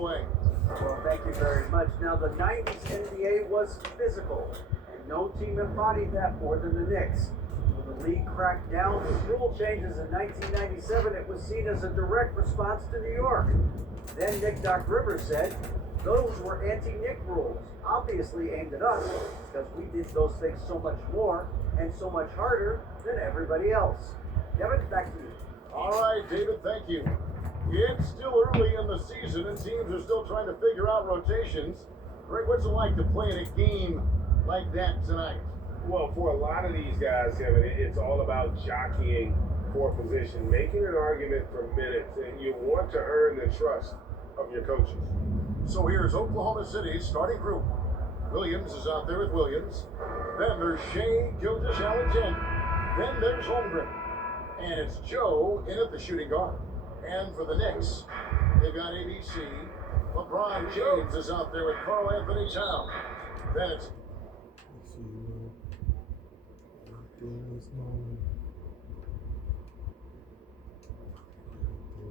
Well, thank you very much. Now, the 90s NBA was physical, and no team embodied that more than the Knicks. When the league cracked down with rule changes in 1997, it was seen as a direct response to New York. Then Nick Doc Rivers said, those were anti-Nick rules, obviously aimed at us, because we did those things so much more and so much harder than everybody else. Kevin, back to you. All right, David, thank you. It's still early in the season, and teams are still trying to figure out rotations. Greg, what's it like to play in a game like that tonight? Well, for a lot of these guys, Kevin, it's all about jockeying for position, making an argument for minutes, and you want to earn the trust of your coaches. So here's Oklahoma City's starting group. Williams is out there with Williams. Then there's Shea Gilgeous-Alexander. Then there's Holmgren. And it's Joe in at the shooting guard. And for the Knicks, they've got ABC. LeBron James is out there with Karl Anthony Towns. Then it's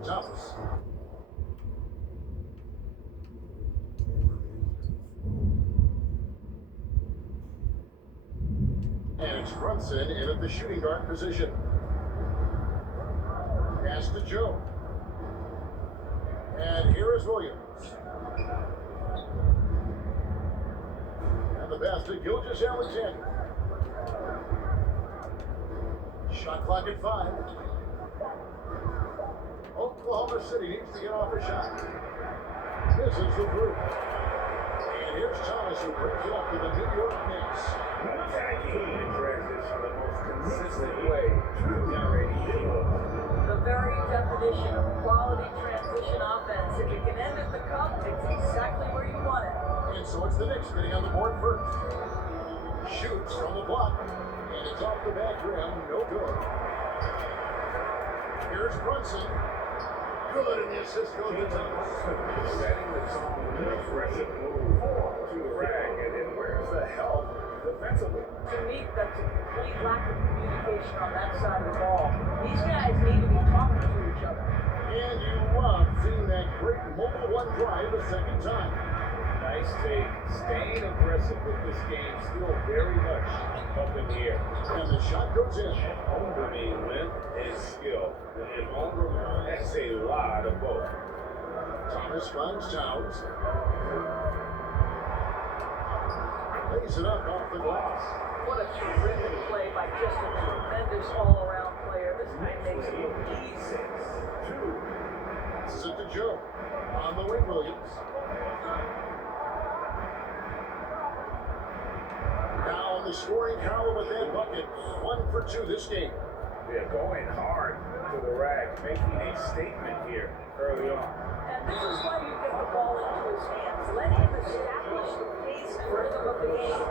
Thomas. And it's Brunson in at the shooting guard position. Pass to Joe. And here is Williams. And the pass to Gilgeous-Alexander. Shot clock at 5. Oklahoma City needs to get off a shot. This is the group. And here's Thomas who brings it up to the New York Knicks. Attacking and transition the most consistent way to generate yield. The very definition of quality transition offense. If you can end at the cup, it's exactly where you want it. And so it's the Knicks getting on the board first. Shoots from the block. And it's off the back rim. No good. Here's Brunson. Good, and the assist goes to Thomas. Setting the tone with an aggressive move to the rag. And then where's the help defensively? To me, that's a complete lack of communication on that side of the ball. These guys need to be talking to each other. And you love seeing that great mobile one drive a second time. Nice take. Staying aggressive with this game, still very much up in the air. And the shot goes in. I mean, length and skill. And that's a lot of both. Thomas finds Towns. Lays it up off the glass. What a terrific play by just a tremendous all-around player. This guy makes it look easy. Passes it to Joe. On the wing, Williams. Now on the scoring column with that bucket. 1 for 2 this game. They're going hard to the rack, making a statement here early on. And this is why you get the ball into his hands. Let him establish the pace and rhythm of the game.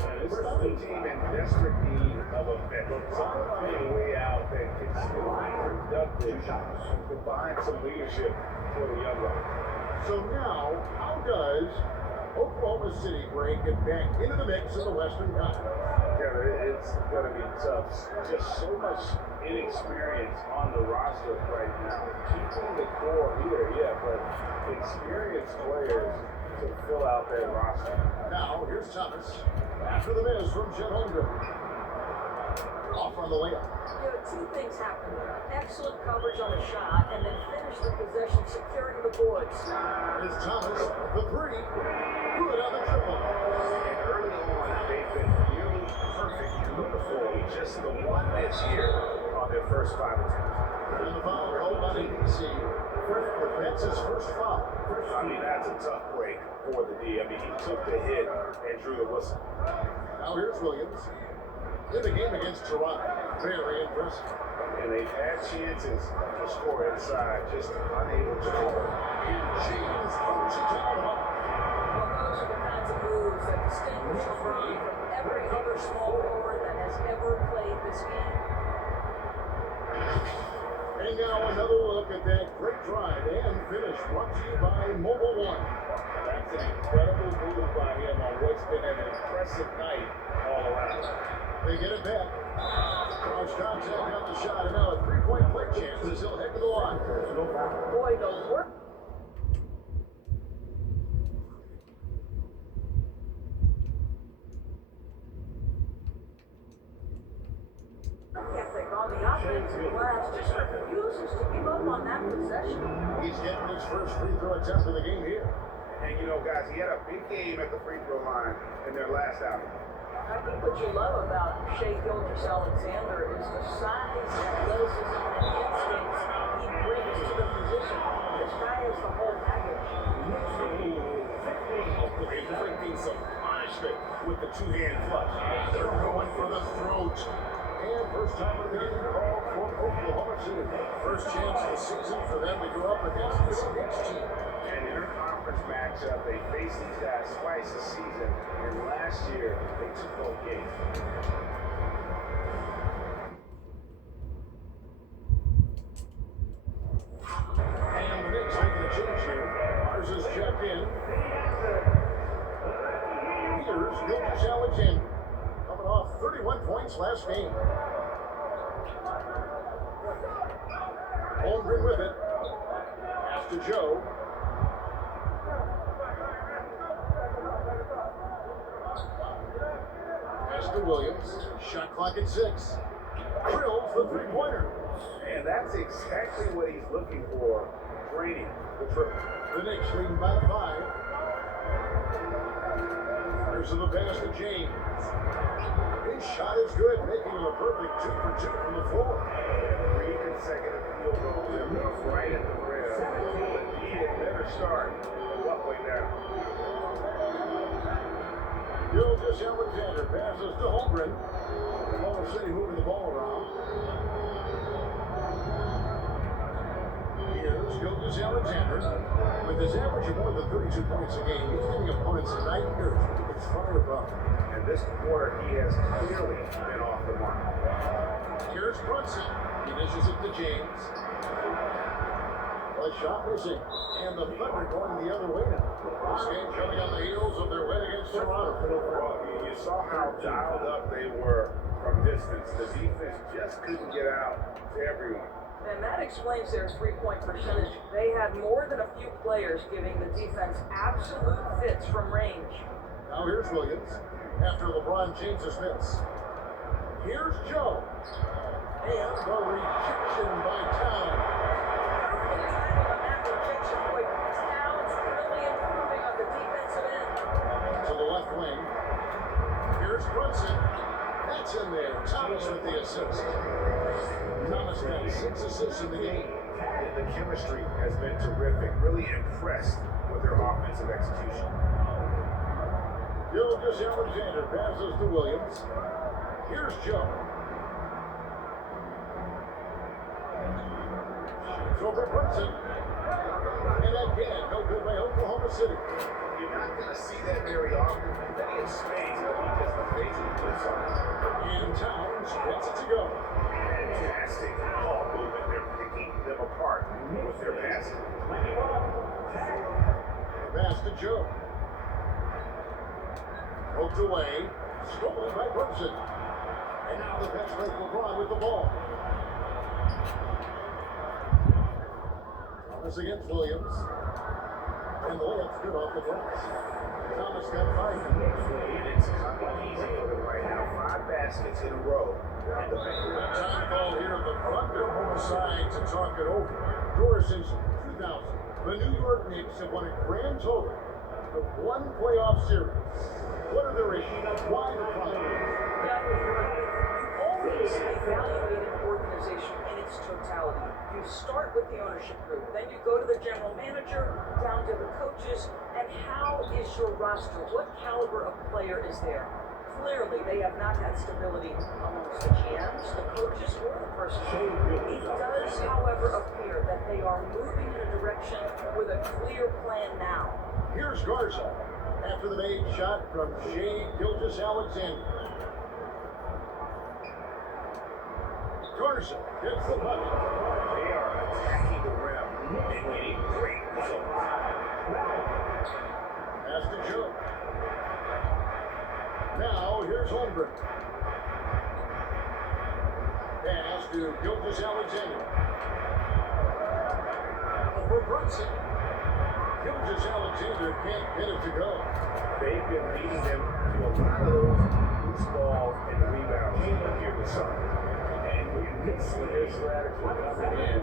And this is the team in desperate need of a veteran. Someone on their way out that can still be productive and provide some leadership for the young guys. So now, how does Oklahoma City break it back into the mix in the Western Conference? Yeah, it's going to be tough. Just so much inexperience on the roster right now. Keeping the core here, yeah, but experienced players to fill out that roster. Now, here's Thomas. After the miss from Chet Holmgren. Off on the layup. You know, 2 things happen. Excellent coverage on a shot, and then finish the possession securing the boards. Here's Thomas, the 3. Good on the triple. And early on, they've been nearly perfect uniformly. Just the one this year on their first 5 attempts. And the foul called on ABC. That's his first foul. I mean, that's a tough break for the D. I mean, he took the hit and drew the whistle. Now here's Williams. In the game against Toronto. Very impressive. And they've had chances to score inside, just unable to score. And James throws it down the ball. Well, those are the kinds of moves that distinguish LeBron from every other small forward that has ever played this game. And now another look at that great drive and finish brought to you by Mobile One. That's an incredible move by him on what's been an impressive night all around. They get it back. Cross contact on the shot, and now a 3-point play chance as he'll head to the line. Boy, the work. the offensive glass just refuses to give up on that possession. He's getting his first free throw attempt of the game here. And you know, guys, he had a big game at the free throw line in their last outing. I think what you love about Shai Gilgeous-Alexander is the size, athleticism, and instincts he brings to the position. This guy is the whole package. Inflicting some punishment with the two-hand flush. They're going for the throat. And first time of the game called for Oklahoma City. First chance of the season for them to go up against this Knicks team. An interconference matchup. They face these guys twice a season, and last year they took both games. And the Knicks making a change here. Ours is checked in. Here's Gilgeous-Alexander, coming off 31 points last game. Holmgren with it. Pass to Joe. Pass to Williams. Shot clock at 6. Drills the three-pointer. And that's exactly what he's looking for, draining the triple. The Knicks leading by 5. There's the pass to James. His shot is good, making it a perfect 2 for 2 from the floor. 3 consecutive field goals and one right at the rim. But he had better start what way down. Gilgeous-Alexander passes to Holmgren. Oklahoma City moving the ball around. Here's Gilgeous-Alexander. With his average of more than 32 points a game, he's giving opponents nightmares. It's far above. And this quarter, he has clearly been off the mark. Here's Brunson. He dishes it to James. A shot missing. And the Thunder going the other way now. This game coming on the heels of their win against Toronto. Well, you saw how dialed up they were from distance. The defense just couldn't get out to everyone. And that explains their three-point percentage. They had more than a few players giving the defense absolute fits from range. Now here's Williams after LeBron James's miss. Here's Joe. And the rejection by Town. Perfect timing on that rejection. Boy, Towns really improving on the defensive end. To the left wing. Here's Brunson. That's in there. Thomas with the assist. Thomas got 6 assists in the game. And the chemistry has been terrific. Really impressed with their offensive execution. Gilgeous-Alexander passes to Williams. Here's Joe. Shoots over Brunson. And again, no good by Oklahoma City. You're not going to see that very often. That is space, but he just amazing puts on it. And Towns gets it to go. Fantastic ball movement. They're picking them apart with their passing. Pass to Joe. Poked away. Stolen by Brunson. And now the pass break LeBron with the ball. Thomas against Williams. And the layup's good off the glass. Thomas got 5. And it's coming easy for them right now. 5 baskets in a row. And the Time call here. The Thunder decide to talk it over. Door since 2000. The New York Knicks have won a grand total of 1 playoff series. What are their issues? Why the problem? You always evaluate an organization in its totality. You start with the ownership group, then you go to the general manager, down to the coaches, and how is your roster? What caliber of player is there? Clearly, they have not had stability amongst the GMs, the coaches, or the personnel. It does, however, appear that they are moving in a direction with a clear plan now. Here's Garza after the made shot from Shai Gilgeous-Alexander. Garza gets the bucket. They are attacking the rim and getting great results. Pass to Joe. Now here's Holmgren. Pass to Gilgeous-Alexander. Over Brunson. Gilgeous-Alexander can't get it to go. They've been leading them to a lot of those loose balls and rebounds here this summer. And You can see their strategy coming in.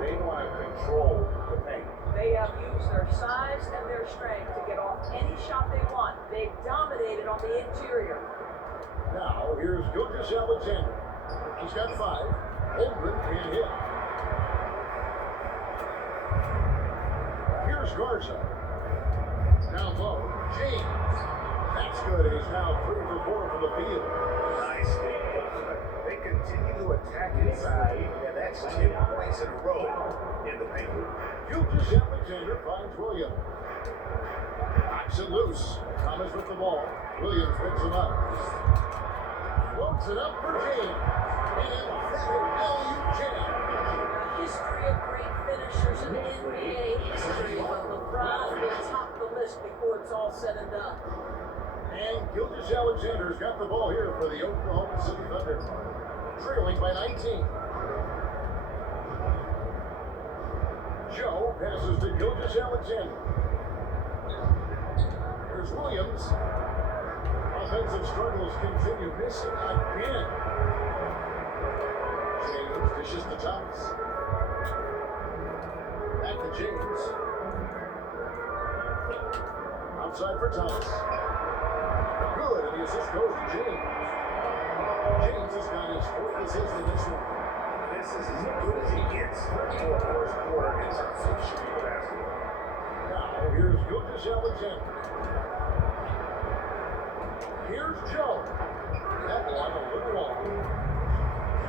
They want to control the paint. They have used their size and their strength to get off any shot they want. They've dominated on the interior. Now, here's Gilgeous Alexander. He's got 5. Holmgren can't hit. Here's Garza. Down low, James. That's good, and he's now 3 for 4 from the field. Nice deep cut. They continue to attack inside, and that's 10 points in a row in the paint. Gilgeous Alexander finds Williams. Knocks it loose. Thomas with the ball. Williams picks him up. Floats it up for James. And emphatic alley-oop jam. A history of great finishers in the NBA history, but LeBron will top the list before it's all said and done. And Gilgeous Alexander's got the ball here for the Oklahoma City Thunder. Trailing by 19. Joe passes to Gilgeous Alexander. Here's Williams. Offensive struggles continue, missing again. James dishes to Thomas. Back to James. Outside for Thomas. Good, and the assist goes to James. James has got his 4th assist in this one. This is as good as he gets for a first quarter in terms of shooting basketball. Now, here's Gilgeous Alexander. Here's Joe. That one a little long.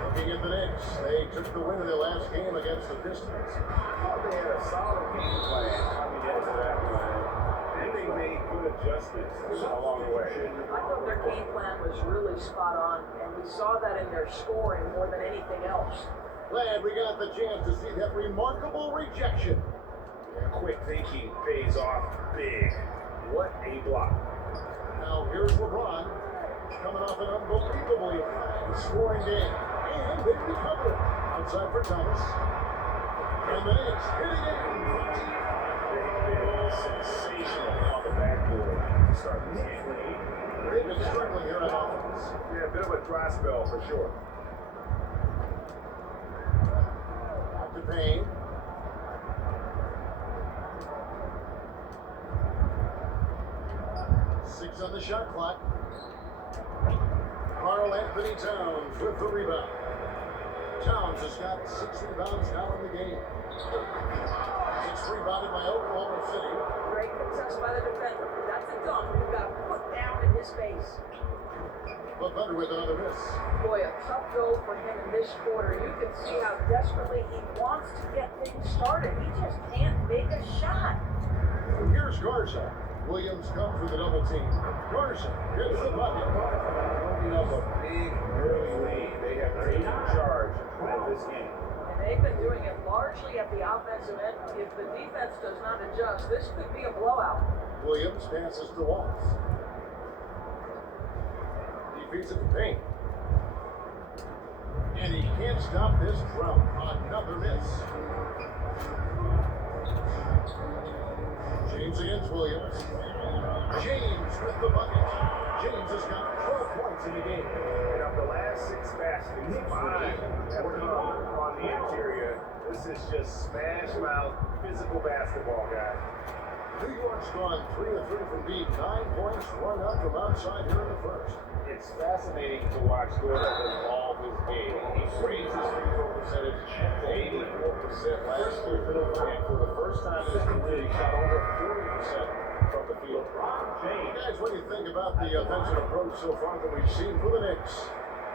Looking at the Knicks, they took the win in their last game against the Pistons. I thought they had a solid game plan coming into that one. Then they made good adjustments along the way. I thought their game plan was really spot on, and we saw that in their scoring more than anything else. Glad we got the chance to see that remarkable rejection. Quick thinking pays off big. What a block. Now here's LeBron, coming off an unbelievably high scoring game. And they recover it. Outside for Thomas. And the Knicks hit again. They've been sensational on the backboard to start this game. They've been struggling here on offense. Yeah, a bit of a dry spell for sure. Out to Payne. Six on the shot clock. Karl Anthony Towns with the rebound. Towns has got 6 rebounds now in the game. It's rebounded by Oklahoma City. Great contest by the defender. That's a dunk. You've got to put down in his face. The Thunder with another miss. Boy, a tough go for him in this quarter. You can see how desperately he wants to get things started. He just can't make a shot. Here's Garza. Williams comes with a double team. Garza gets the bucket. Building up a big early lead. They have taken charge of this game. And they've been doing it largely at the offensive end. If the defense does not adjust, this could be a blowout. Williams passes to Walls. He feeds it to Payne. And he can't stop this drought. Another miss. James against Williams. James with the bucket. James has got 12 points in the game. And of the last 6 baskets, 5 have come on the interior. This is just smash mouth physical basketball, guys. New York's gone 3 of 3 from deep. 9 points run up from outside here in the first. It's fascinating to watch Gordon evolve his game. He raised his free throw percentage to 84% last year. And for the first time in his career, he shot over 40% from the field. Guys, what do you think about the offensive approach so far that we've seen for the Knicks?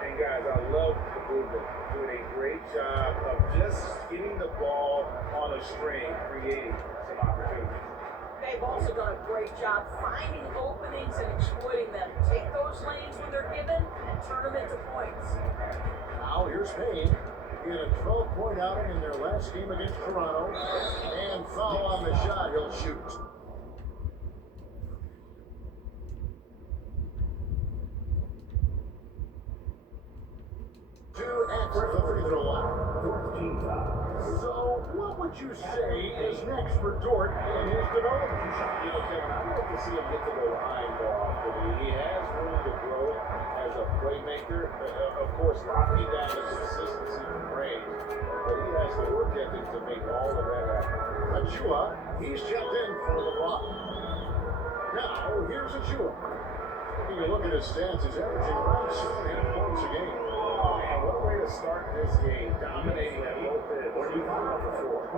And guys, I love the movement. Doing a great job of just getting the ball on a string, creating some opportunities. They've also done a great job finding openings and exploiting them. Take those lanes when they're given and turn them into points. Now here's Payne. He had a 12-point outing in their last game against Toronto. And foul on the shot. He'll shoot. Two at the free throw line. team foul. So, what would you say is next for Dort in his development? You know, Kevin, I'd like to see him get to the line more often. He has room to grow as a playmaker. Of course, locking down the consistency from range, but he has the work ethic to make all of that happen. Achua, he's checked in for LeBron. Now, here's Achua. Taking a look at his stats, he's averaging around 7.5 points a game. Man, what a way to start this game, dominating that low bid. What do you think about the floor?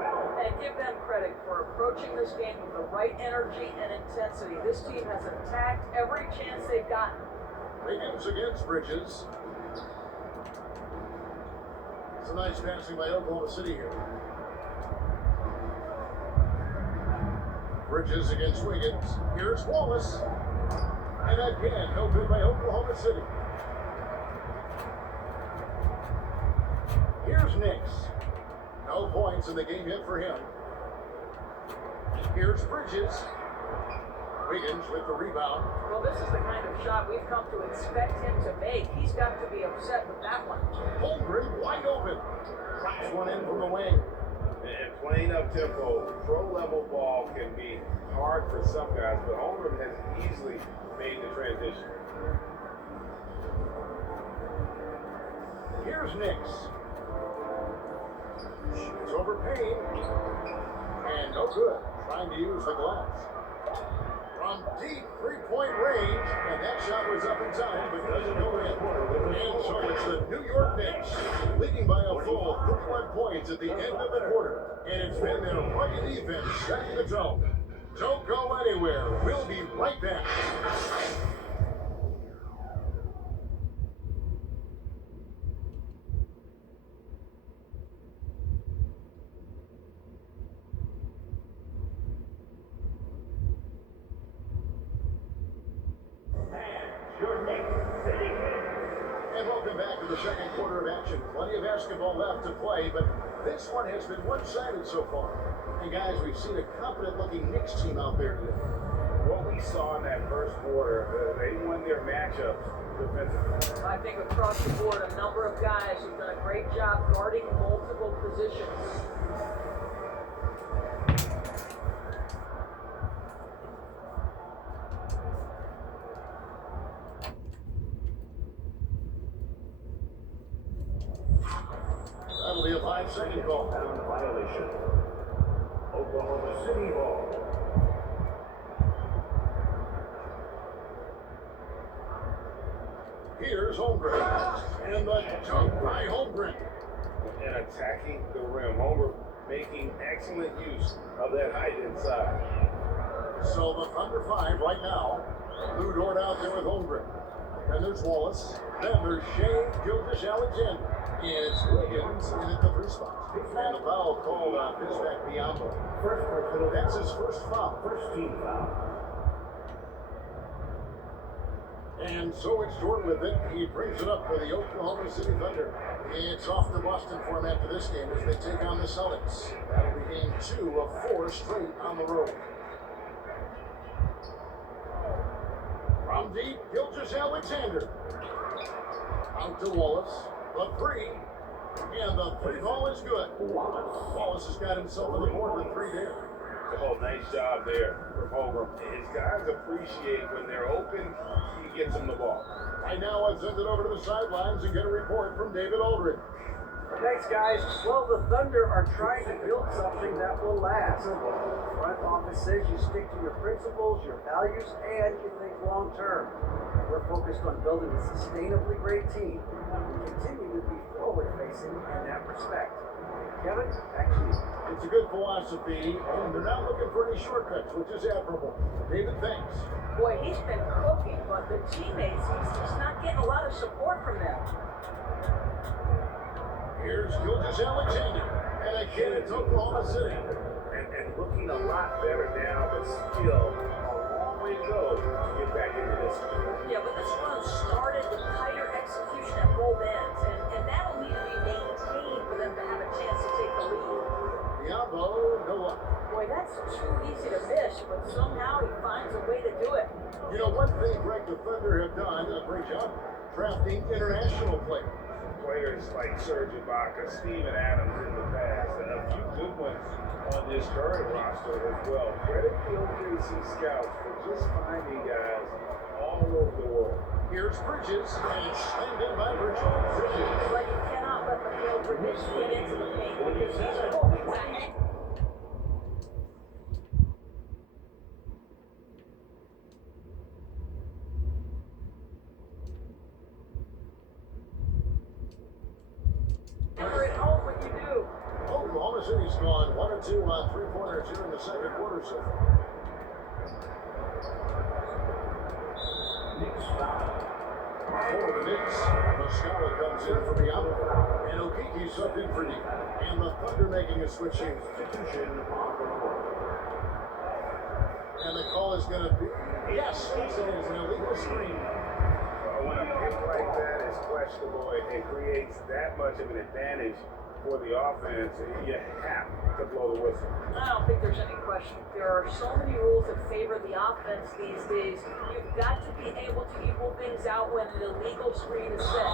And give them credit for approaching this game with the right energy and intensity. This team has attacked every chance they've gotten. Wiggins against Bridges. It's a nice passing by Oklahoma City here. Bridges against Wiggins. Here's Wallace. And again, no good by Oklahoma City. Here's Knicks. No points in the game yet for him. Here's Bridges. Wiggins with the rebound. Well, this is the kind of shot we've come to expect him to make. He's got to be upset with that one. Holmgren wide open. Slaps one in from the wing. And playing up tempo, pro level ball can be hard for some guys, but Holmgren has easily made the transition. Here's Knicks. Shoots over Payne. And no good. Trying to use the glass. From deep three-point range, and that shot was up in time, but doesn't go in. And so it's the New York Knicks, leading by a full 31 points at the end of the quarter. And it's been their rugged defense setting the tone. Don't go anywhere. We'll be right back. And welcome back to the second quarter of action. Plenty of basketball left to play, but this one has been one-sided so far. And guys, we've seen a confident-looking Knicks team out there today. What we saw in that first quarter, they won their matchups defensively. I think across the board, a number of guys who've done a great job guarding multiple positions. That'll be a 5-second call. Down violation. Oklahoma City ball. Here's Holmgren. And the dunk by Holmgren. And attacking the rim. Holmgren making excellent use of that height inside. So the Thunder 5 right now. Lou Dort out there with Holmgren. Then there's Wallace. Then there's Shea Gilgeous-Alexander. And it's Wiggins in at the 3 spot. And the foul called on Bismack Biyombo. That's his first foul. First team foul. And so it's Dort with it. He brings it up for the Oklahoma City Thunder. It's off to Boston for him after this game as they take on the Celtics. That'll be game 2 of 4 straight on the road. From deep, Gilgeous-Alexander. Out to Wallace. The 3. And the 3 ball is good. Wallace has got himself on the board with 3 there. Oh, nice job there from Holmgren. His guys appreciate when they're open, he gets them the ball. Right now, I've sent it over to the sidelines and get a report from David Aldridge. Thanks, guys. Well, the Thunder are trying to build something that will last. The front office says you stick to your principles, your values, and you think long term. We're focused on building a sustainably great team. We continue to be forward-facing in that respect. Kevin, back to you. It's a good philosophy, and they're not looking for any shortcuts, which is admirable. David, thanks. Boy, he's been cooking, but the teammates, he's just not getting a lot of support from them. Here's Gilgeous-Alexander, and again it's Oklahoma City. And looking a lot better now, but still a long way to go to get back into this one. Yeah, but this run started with tighter execution at both ends, and that'll need to be maintained for them to have a chance to take the lead. Biyombo, no luck. Boy, that's too easy to miss, but somehow he finds a way to do it. You know, one thing Greg the Thunder have done a great job drafting international players. players like Serge Ibaka, Steven Adams in the past, and a few good ones on this current roster as well. Credit the OKC scouts for just finding guys all over the world. Here's Bridges, and it's slammed in by Bridges. But you cannot let the field tradition get into the paint because these are moments. Never at home when you do. Oklahoma City's gone 1 or 2 on three-pointers here in the second quarter so far. For the Knicks, Muscala comes in from the out, and Okiki's subbed in for deep. And the Thunder making a switching substitution on the court. And the call is going to be, yes, it is an illegal screen. When a pick like that is questionable, it creates that much of an advantage for the offense, you have to blow the whistle. I don't think there's any question. There are so many rules that favor the offense these days. You've got to be able to equal things out when an illegal screen is set.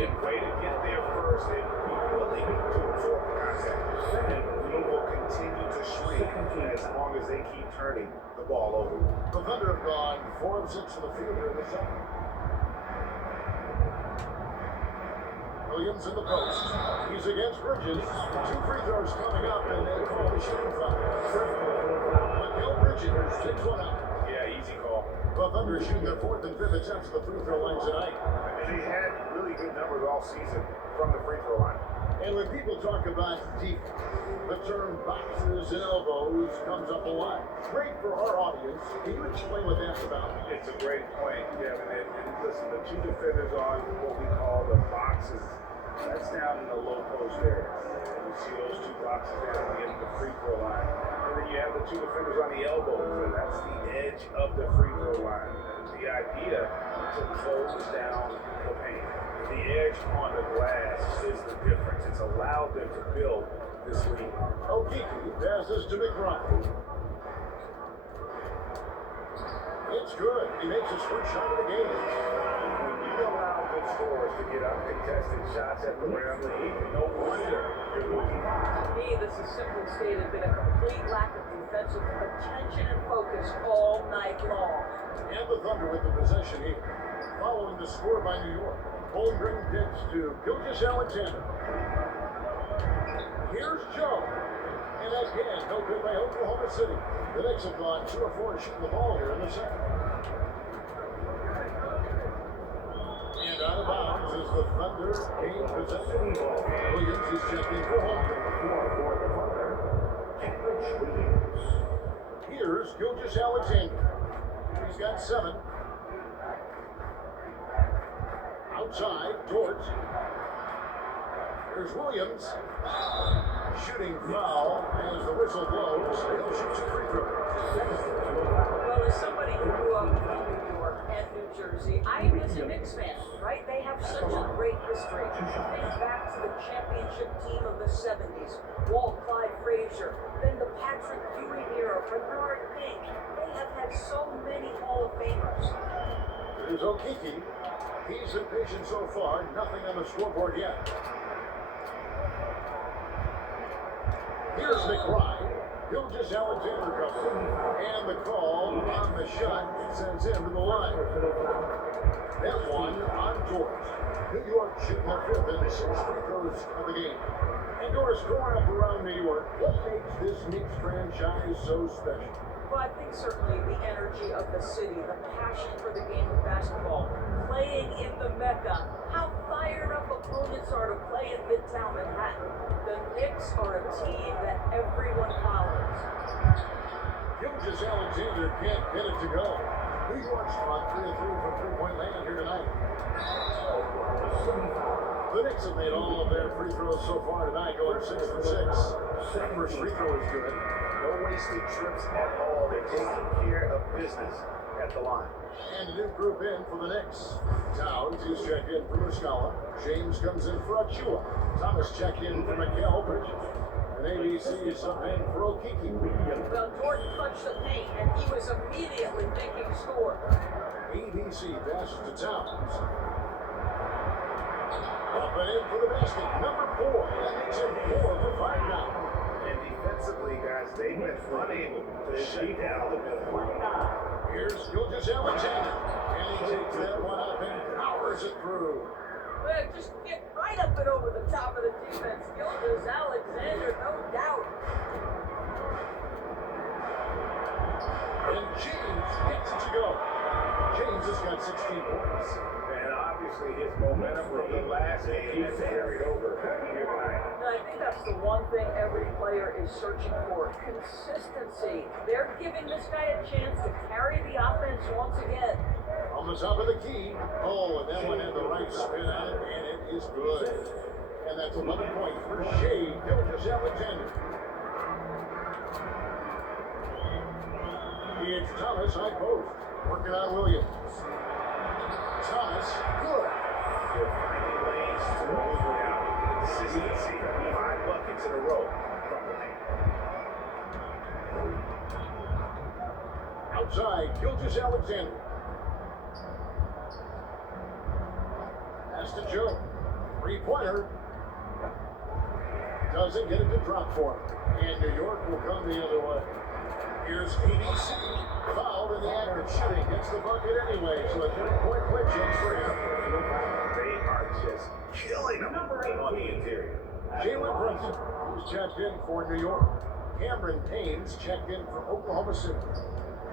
Yeah, way to get there first and be willing to absorb contact. And we will continue to shrink as long as they keep turning the ball over. The Thunder have gone 4 of 6 in the field here in the second. Williams in the post. He's against Bridges. 2 free throws coming up, and they call the shooting foul. Mikal Bridges takes one out. Yeah, easy call. The Thunder shooting their 4th and 5th attempts at the free throw line tonight. They had really good numbers all season from the free throw line. And when people talk about defense, the term boxes and elbows comes up a lot. Great for our audience. Can you explain what that's about? It's a great point, Kevin. And listen, the 2 defenders on what we call the boxes, that's down in the low post area. And you see those 2 boxes down at the end of the free throw line. And then you have the 2 defenders on the elbows, and that's the edge of the free throw line. And the idea to close down the paint. The edge on the glass is the difference. It's allowed them to build this lead. Okiki passes to McBride. It's good. He makes his first shot of the game. When you allow good scorers to get uncontested shots at the rim, no wonder you're losing. To me, this is simply stated been a complete lack of defensive attention and focus all night long. And the Thunder with the possession here. Following the score by New York. Holmgren pitch to Gilgeous-Alexander. Here's Joe. And again, no good by Oklahoma City. The Knicks have gone 2 or 4 shooting the ball here in the second. And out of bounds is the Thunder gain possession. Williams is checked in for Holmgren. Here's Gilgeous-Alexander. He's got 7. Outside, George. Here's Williams. Shooting foul as the whistle blows. He'll shoot 2 free throws. Well, as somebody who grew up in New York and New Jersey, I was a Knicks fan, right? They have such a great history. Think back to the championship team of the 70s. Walt Clyde Frazier, then the Patrick Ewing era, Bernard Pink. They have had so many Hall of Famers. Here's Okiki. He's impatient so far. Nothing on the scoreboard yet. Here's McBride. Gilgeous-Alexander comes in. And the call on the shot sends him to the line. That one on George. New York shooting their 5th and 6th free throws of the game. And Doris, growing up around New York, what makes this Knicks franchise so special? Well, I think certainly the energy of the city, the passion for the game of basketball, playing in the Mecca, how fired up opponents are to play in Midtown Manhattan. The Knicks are a team that everyone follows. Gilgeous-Alexander can't get it to go. New York's on 3 of 3 from three-point land here tonight. The Knicks have made all of their free throws so far tonight, going 6 for 6. That first free throw is good. No wasted trips at all. They're taking care of business at the line. And a new group in for the Knicks. Towns is checked in for Muscala. James comes in for Achua. Thomas checked in for Mikal Bridges. And ABC is up in for Okiki. Well, Jordan touched the paint, and he was immediately thinking score. ABC passes to Towns. Up But in for the basket, number 4. That makes him 4 for 5 now. And defensively, guys, they've been unable to shut down the middle. Here's Gilgeous Alexander. And he takes that one up and powers it through. Man, just get right up and over the top of the defense. Gilgeous Alexander, no doubt. And James gets it to go. James has got 16 points. And obviously his momentum from the last game has carried over here tonight. And I think that's the one thing every player is searching for. Consistency. They're giving this guy a chance to carry the offense once again. On the top of the key. Oh, and that one had the right spin on it, and it is good. And that's 11 points for Shea Gilgeous-Alexander. It's Thomas high post. Working on Williams. Thomas, good. They're finding lanes to close it out. Consistency. 5 buckets in a row from the lane. Outside, Gilgeous-Alexander. Pass to Joe. 3-pointer. Doesn't get it to drop for him. And New York will come the other way. Here's ABC. Fouled in the act of shooting. Gets the bucket anyway, so a 3-point play chance for him. They are just killing them on the interior. Jalen Brunson, who's checked in for New York. Cameron Payne's checked in for Oklahoma City.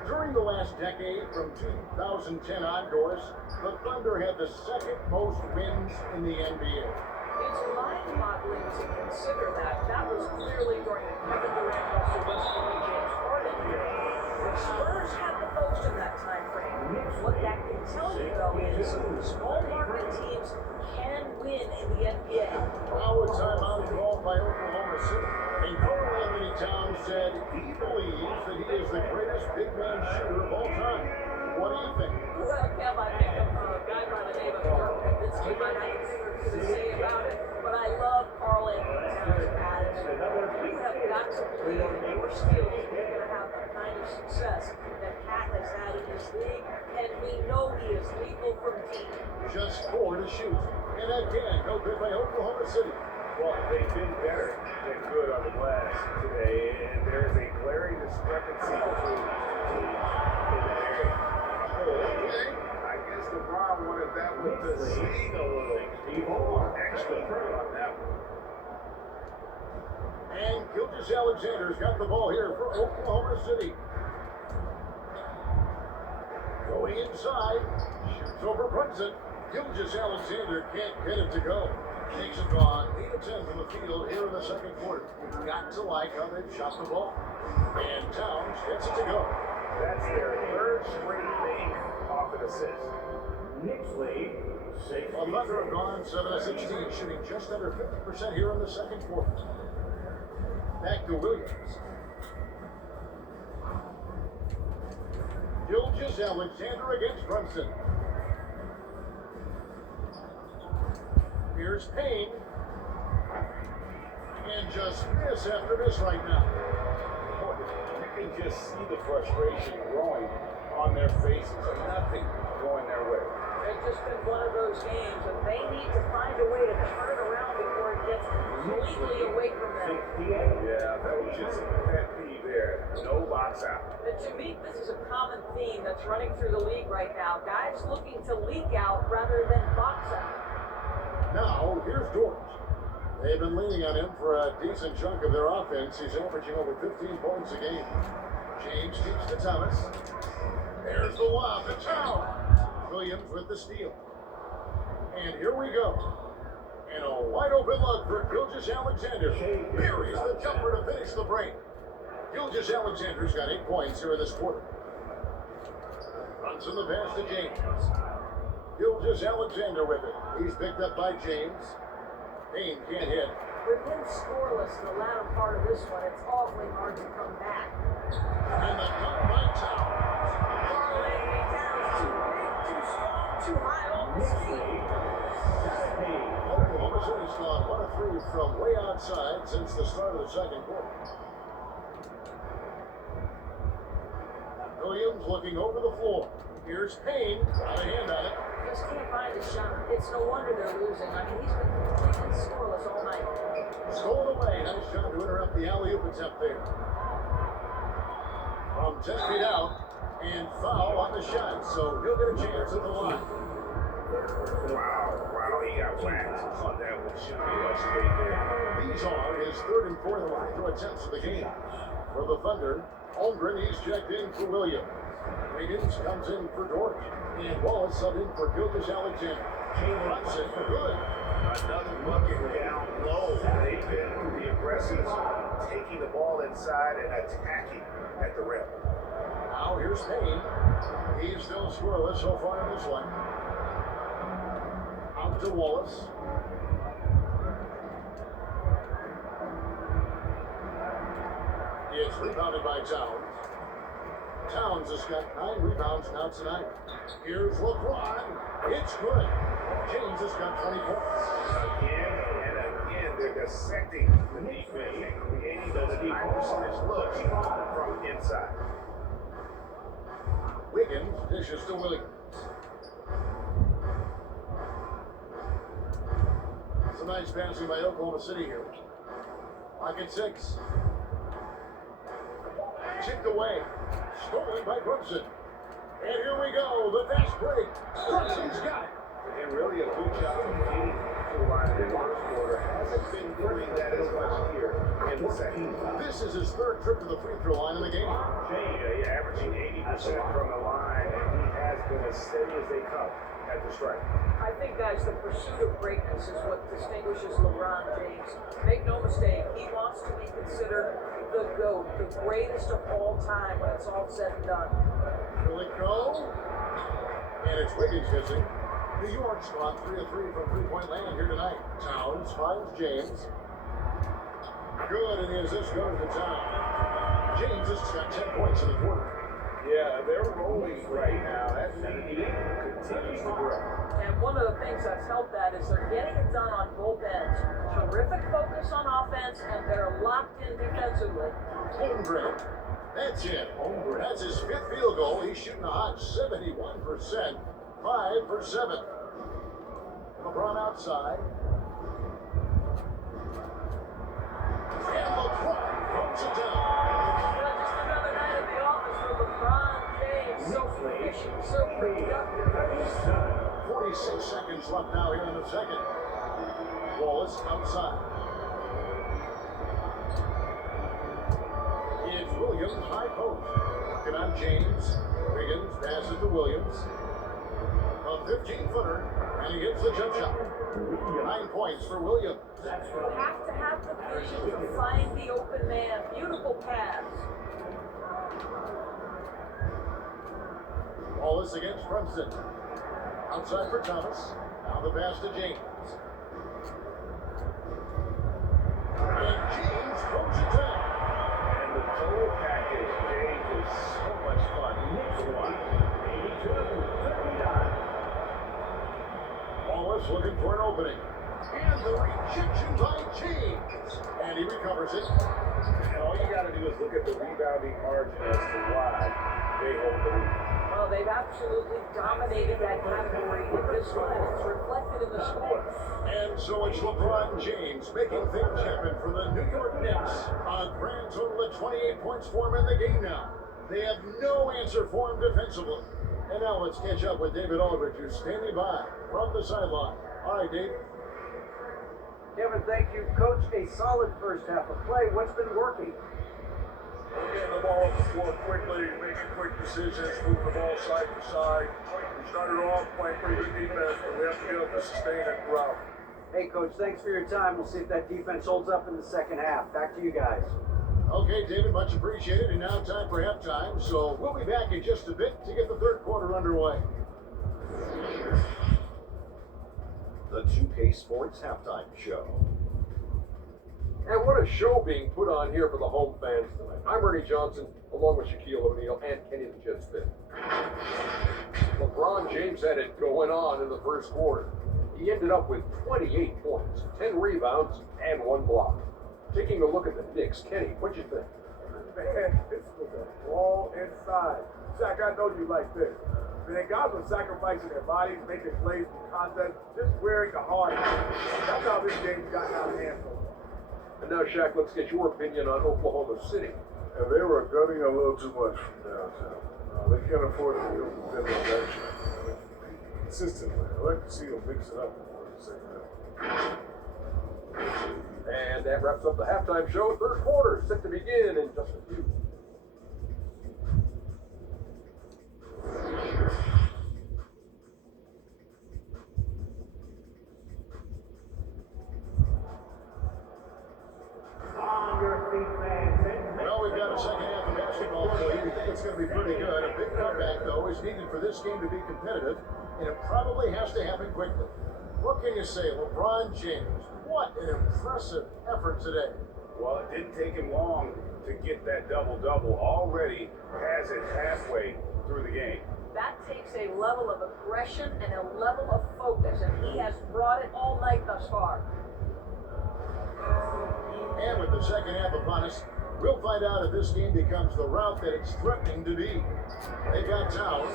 During the last decade, from 2010 onwards, the Thunder had the second most wins in the NBA. It's mind-boggling to consider that. That was clearly during the Kevin Durant, Russell Westbrook, and James Harden era. The Spurs had the most in that time frame. What that can tell you, though, is small market teams can win in the NBA. Now a timeout called by Oklahoma City. And Carl Anthony Towns said he believes that he is the greatest big man shooter of all time. What do you think? Well, Kev, I think of a guy by the name of Dirk Nowitzki might have a thing or two to say about it, but I love Carl Anthony Towns' attitude. You have got to believe in your skills if you're going to have the kind of success that Cat has had in this league, and we know he is lethal from deep. Just 4 to shoot. And again, no good by Oklahoma City. Well, they've been better than good on the glass today, and there's a glaring discrepancy between teams in that area. Okay. I guess LeBron wanted that one to sting a little. He won extra credit on that one. And Gilgeous-Alexander's got the ball here for Oklahoma City. Going inside, shoots over Brunson. Gilgeous-Alexander can't get it to go. Knicks have gone 8 of 10 from the field here in the second quarter. You've got to like how they've shot the ball. And Towns gets it to go. That's their 3rd straight make off an assist. Knicks lead. The Thunder have gone 7 of 16, shooting just under 50% here in the second quarter. Back to Williams. Gilgeous-Alexander against Brunson. Here's Payne. And just miss after miss right now. You can just see the frustration growing on their faces. Nothing going their way. It's just been one of those games, and they need to find a way to turn it around before it gets completely away from them. Yeah, that was just a pet peeve there. No box out. And to me, this is a common theme that's running through the league right now. Guys looking to leak out rather than box out. Now, here's George. They've been leaning on him for a decent chunk of their offense. He's averaging over 15 points a game. James keeps to Thomas. There's the lob to Towns. Williams with the steal. And here we go. And a wide open look for Gilgeous-Alexander. Buries the jumper to finish the break. Gilgeous-Alexander's got 8 points here in this quarter. Runs in the pass to James. Gilgeous-Alexander with it. He's picked up by James. Payne can't hit. With him scoreless in the latter part of this one, it's awfully hard to come back. And the dunk by Towns. Carl Anthony Towns, too big, too strong, too high off his feet. Oklahoma City's gone 1 of 3 from way outside since the start of the second quarter. Williams Williams looking over the floor. Here's Payne, got a hand on it. Just can't find a shot. It's no wonder they're losing. I mean, he's been completely scoreless all night. Stolen away. Nice job to interrupt the alley-oop attempt there. From 10 feet out, and foul on the shot, so he'll get a chance at the line. Wow, he got whacked. Oh, that one shouldn't be much late there. These are his third and fourth free throw attempts of the game. For the Thunder, Holmgren, he's checked in for Williams. Wiggins comes in for George. And Wallace subbed in for Gilgeous-Alexander. Kane runs it for good. Another bucket down low. They've been the aggressives, taking the ball inside and attacking at the rim. Now here's Payne. He's still scoreless so far in this one. Out to Wallace. It's rebounded by Towns. Towns has got 9 rebounds now tonight. Here's LeBron. It's good. James has got 20 points. Again and again, they're dissecting the defense and creating those high percentage looks from inside. Wiggins dishes to Williams. Some nice passing by Oklahoma City here. Lock at 6. Chipped away. Stolen by Brunson. And here we go. The fast break. Brunson's got it. And really a good job of getting to the line in the first quarter. Hasn't been doing that as much here in the second. This is his third trip to the free throw line in the game. Jay, averaging 80% from the line, and he has been as steady as they come at the strike. I think, guys, the pursuit of greatness is what distinguishes LeBron James. Make no mistake, he wants to be considered the GOAT, the greatest of all time when it's all said and done. Will it go? And it's Wiggins missing. New York's gone 3 of 3 from three-point land here tonight. Towns finds James. Good, and the assist goes to Towns. James has got 10 points in the quarter. Yeah, they're rolling right now. That lead continues to grow. And one of the things that's helped that is they're getting it done on both ends. Terrific focus on offense, and they're locked in defensively. Holmgren. That's it. Holmgren. That's his 5th field goal. He's shooting a hot 71%. 5 for 7. LeBron outside. And LeBron throws it down. Just another night at the office for LeBron James. So efficient, so productive. 46 seconds left now here in the second. Wallace outside. It's Williams, high post. Working on James. Wiggins passes to Williams. A 15-footer, and he hits the jump shot. 9 points for Williams. You have to have the vision to find the open man. Beautiful pass. Wallace against Brunson. Outside for Thomas. Now the pass to James. And James throws it down. And the total package, James, is so much fun. Knicks won 82-39. Wallace looking for an opening. And the rejection by James. And he recovers it. And all you got to do is look at the rebounding margin as to why they hold the lead. Well, they've absolutely dominated that category in this one, and it's reflected in the score. And so it's LeBron James making things happen for the New York Knicks. A grand total of 28 points for him in the game now. They have no answer for him defensively. And now let's catch up with David Aldridge, who's standing by from the sideline. All right, Dave. Kevin, thank you. Coach, a solid first half of play. What's been working? Getting the ball up the floor quickly, making quick decisions, moving the ball side to side. We started off playing pretty good defense, but we have to be able to sustain it throughout. Hey, Coach, thanks for your time. We'll see if that defense holds up in the second half. Back to you guys. Okay, David, much appreciated. And now time for halftime. So we'll be back in just a bit to get the third quarter underway. The 2K Sports Halftime Show. And what a show being put on here for the home fans tonight. I'm Ernie Johnson, along with Shaquille O'Neal and Kenny the Jet Smith. LeBron James had it going on in the first quarter. He ended up with 28 points, 10 rebounds, and 1 block. Taking a look at the Knicks, Kenny, what'd you think? Man, this was a ball inside. Shaq, I know you like this. Man, guys were sacrificing their bodies, making plays in contest, just wearing the heart. That's how this game got out of hand. And now, Shaq, let's get your opinion on Oklahoma City. And they were gunning a little too much from downtown. They can't afford to deal with them action. Consistently. I like to see them mix it up before the second half. And that wraps up the halftime show. Third quarter set to begin in just a few. Well, we've got a second half of basketball for you. We think it's going to be pretty good. A big comeback, though, is needed for this game to be competitive, and it probably has to happen quickly. What can you say, LeBron James? What an impressive effort today. Well, it didn't take him long to get that double-double. Already has it halfway through the game. That takes a level of aggression and a level of focus, and he has brought it all night thus far. And with the second half upon us, we'll find out if this game becomes the route that it's threatening to be. They've got Towns.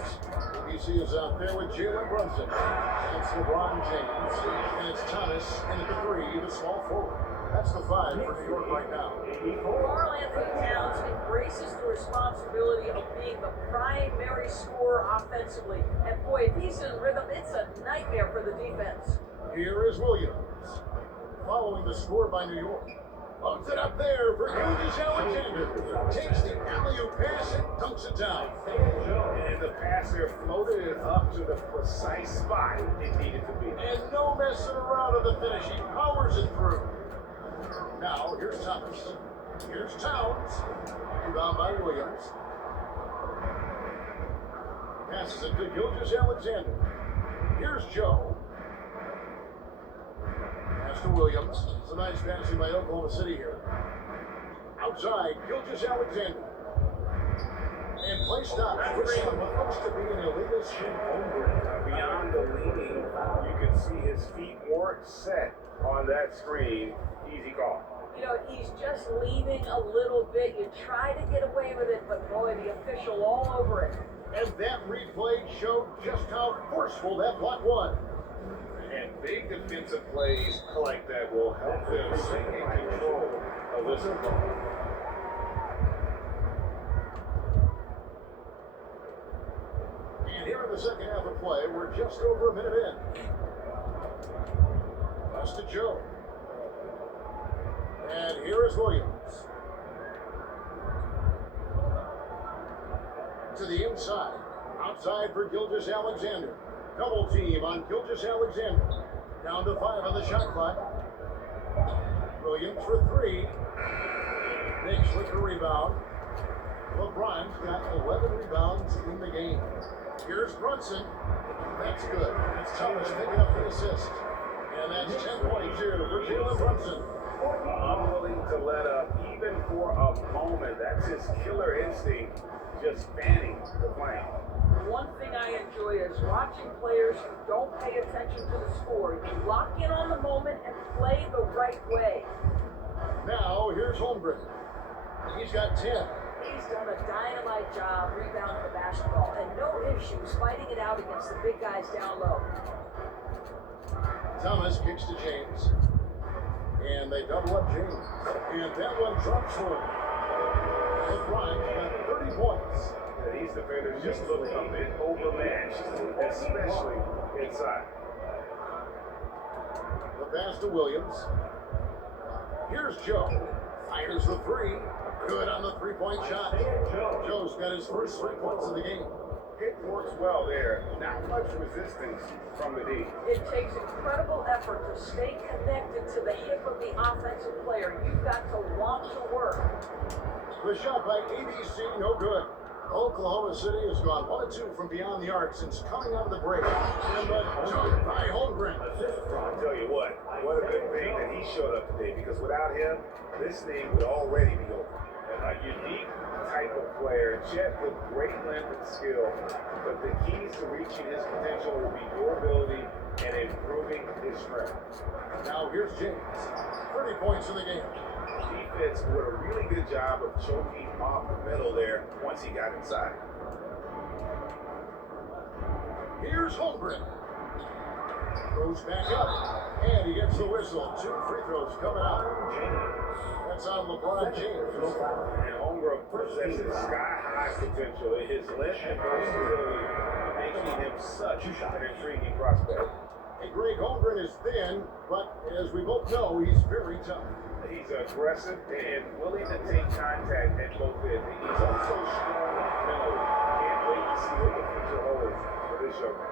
ABC is out there with Jalen Brunson. That's LeBron James. And it's Thomas in at the three, the small forward. That's the five for New York right now. Karl Anthony Towns embraces the responsibility of being the primary scorer offensively. And boy, if he's in rhythm, it's a nightmare for the defense. Here is Williams. Following the score by New York. Puts it up there for Gilgeous Alexander. Takes the alley-oop pass and dunks it down. And the passer floated it up to the precise spot it needed to be. And no messing around on the finish. He powers it through. Now, here's Thomas. Here's Towns. Rebound by Williams. Passes it to Gilgeous Alexander. Here's Joe. Pass to Williams. It's a nice passing by Oklahoma City here. Outside, Gilgeous Alexander. And play stops. What's supposed to be an illegal shit over. Beyond the leaning, you can see his feet weren't set on that screen. Easy call. You know, he's just leaning a little bit. You try to get away with it, but boy, the official all over it. And that replay showed just how forceful that block was. And big defensive plays like that will help them stay in control of this ball. And here in the second half of play, we're just over a minute in. Pass to Joe. And here is Williams. To the inside. Outside for Gilgeous Alexander. Double team on Gilgeous Alexander. Down to 5 on the shot clock. Williams for 3. Big slicker rebound. LeBron's got 11 rebounds in the game. Here's Brunson. That's good. That's Thomas picking up the assist. And that's 10 points here for Jalen Brunson. Unwilling to let up even for a moment. That's his killer instinct, just fanning the flame. One thing I enjoy is watching players who don't pay attention to the score. You lock in on the moment and play the right way. Now, here's Holmgren. He's got 10. He's done a dynamite job rebounding the basketball, and no issues fighting it out against the big guys down low. Thomas kicks to James. And they double up James. And that one drops for him. LeBron got 30 points. And these defenders just look a bit overmatched, especially inside. The pass to Williams. Here's Joe. Fires the three. Good on the three-point shot. Joe's got his first 3 points of the game. It works well there. Not much resistance from the D. It takes incredible effort to stay connected to the hip of the offensive player. You've got to want to work. The shot by ABC, no good. Oklahoma City has gone 1 2 from beyond the arc since coming out of the break. And the dunk by Holmgren. I'll tell you what a good thing that he showed up today, because without him, this thing would already be over. A unique type of player, Chet with great length and skill, but the keys to reaching his potential will be durability and improving his strength. Now here's James. 30 points in the game. Defense did a really good job of choking off the middle there once he got inside. Here's Holmgren. Goes back up, and he gets the whistle. 2 free throws coming out. That's on LeBron James. And Holmgren possesses sky-high potential. His length and versatility making him such an intriguing prospect. Hey, Greg, Holmgren is thin, but as we both know, he's very tough. He's aggressive and willing to take contact at low bid. He's also strong mentally. Can't wait to see what the future holds for this young man.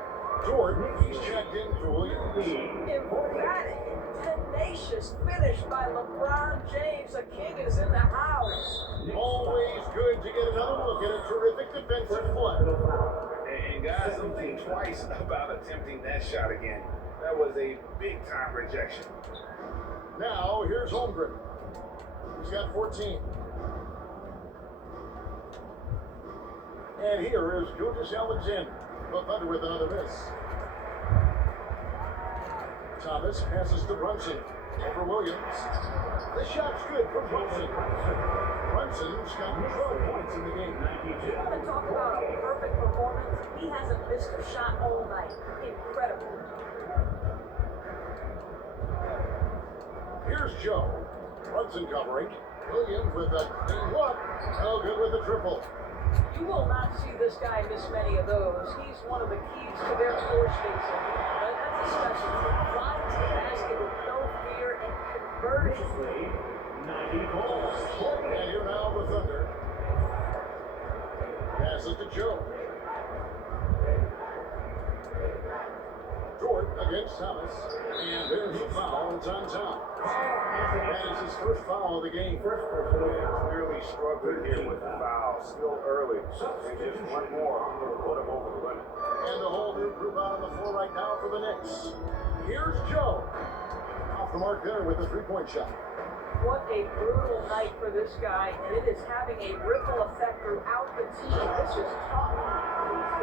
Jordan, he's checked in for Williams. Emphatic, tenacious finish by LeBron James. The king is in the house. Always good to get another look at a terrific defensive play. And guys, don't think twice about attempting that shot again. That was a big-time rejection. Now, here's Holmgren. He's got 14. And here is Gilgeous Alexander. The Thunder with another miss. Thomas passes to Brunson. Over Williams. The shot's good from Brunson. Brunson's got 12 points in the game. You want to talk about a perfect performance? He hasn't missed a shot all night. Incredible. Here's Joe. Brunson covering. Williams with a clean look. No good with the triple. You will not see this guy miss many of those. He's one of the keys to their floor spacing. But that's a specialty. Flying to the basket with no fear and converting. And here now the Thunder. Passes to Joe. Jordan against Thomas. And there's a foul. It's on top. And it's his first foul of the game. Clearly struggling here with the foul. Still early. And just one more will put him over the limit. And the whole new group out on the floor right now for the Knicks. Here's Joe. Off the mark there with a three-point shot. What a brutal night for this guy, and it is having a ripple effect throughout the team. This is tough.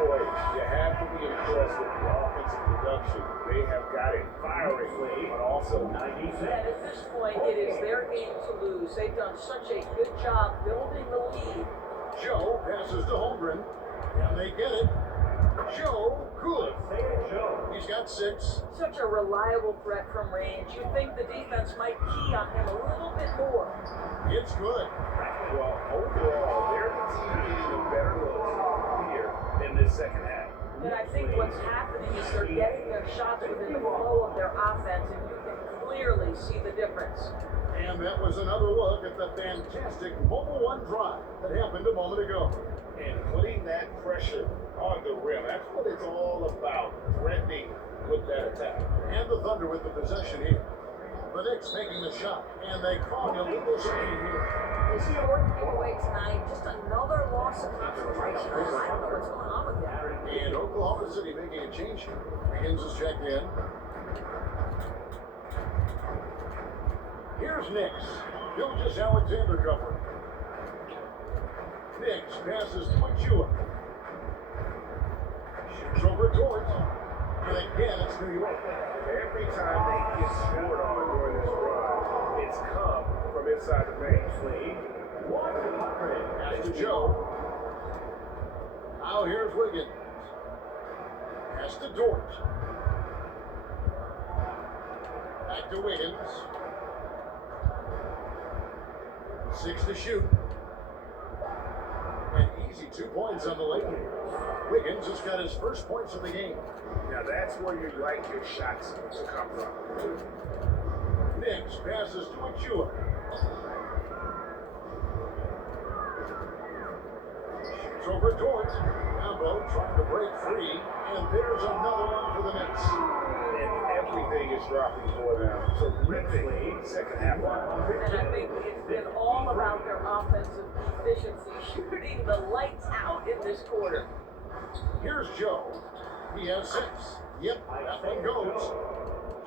Boy, you have to be impressed with the offensive production. They have got it firing, but also 90. And at this point, it is their game to lose. They've done such a good job building the lead. Joe passes to Holmgren, and they get it. Joe, good. He's got 6. Such a reliable threat from range. You'd think the defense might key on him a little bit more. It's good. Well, overall, they're the team getting a better look here in this second half. And I think what's happening is they're getting their shots within the flow of their offense, and you can clearly see the difference. And that was another look at the fantastic Mobile One drive that happened a moment ago. And putting that pressure on the rim, that's what it's all about, threatening with that attack. And the Thunder with the possession here. The Knicks making the shot, and they call a little screen here. This fourth giveaway tonight, just another loss of concentration. I don't know what's going on with that. And Oklahoma City making a change here. Higgins is checked in. Here's Knicks. Gilgeous Alexander covering. Knicks passes to Achua. Shoots over towards. And again, it's New York. Every time they get scored on during this run, it's come from inside the paint. Pass to Joe. Now here's Wiggins. Pass to Dort. Back to Wiggins. 6 to shoot. An easy 2 points on the lane. Wiggins has got his first points of the game. Now that's where you like your shots to come from. Knicks passes to Achua. Shoots over Dort. Combo trying to break free. And there's another one for the Knicks. And everything is dropping for them. Terrific second half run. And I think it's been all about their offensive efficiency, shooting the lights out in this quarter. Here's Joe. He has 6. Yep, that one goes.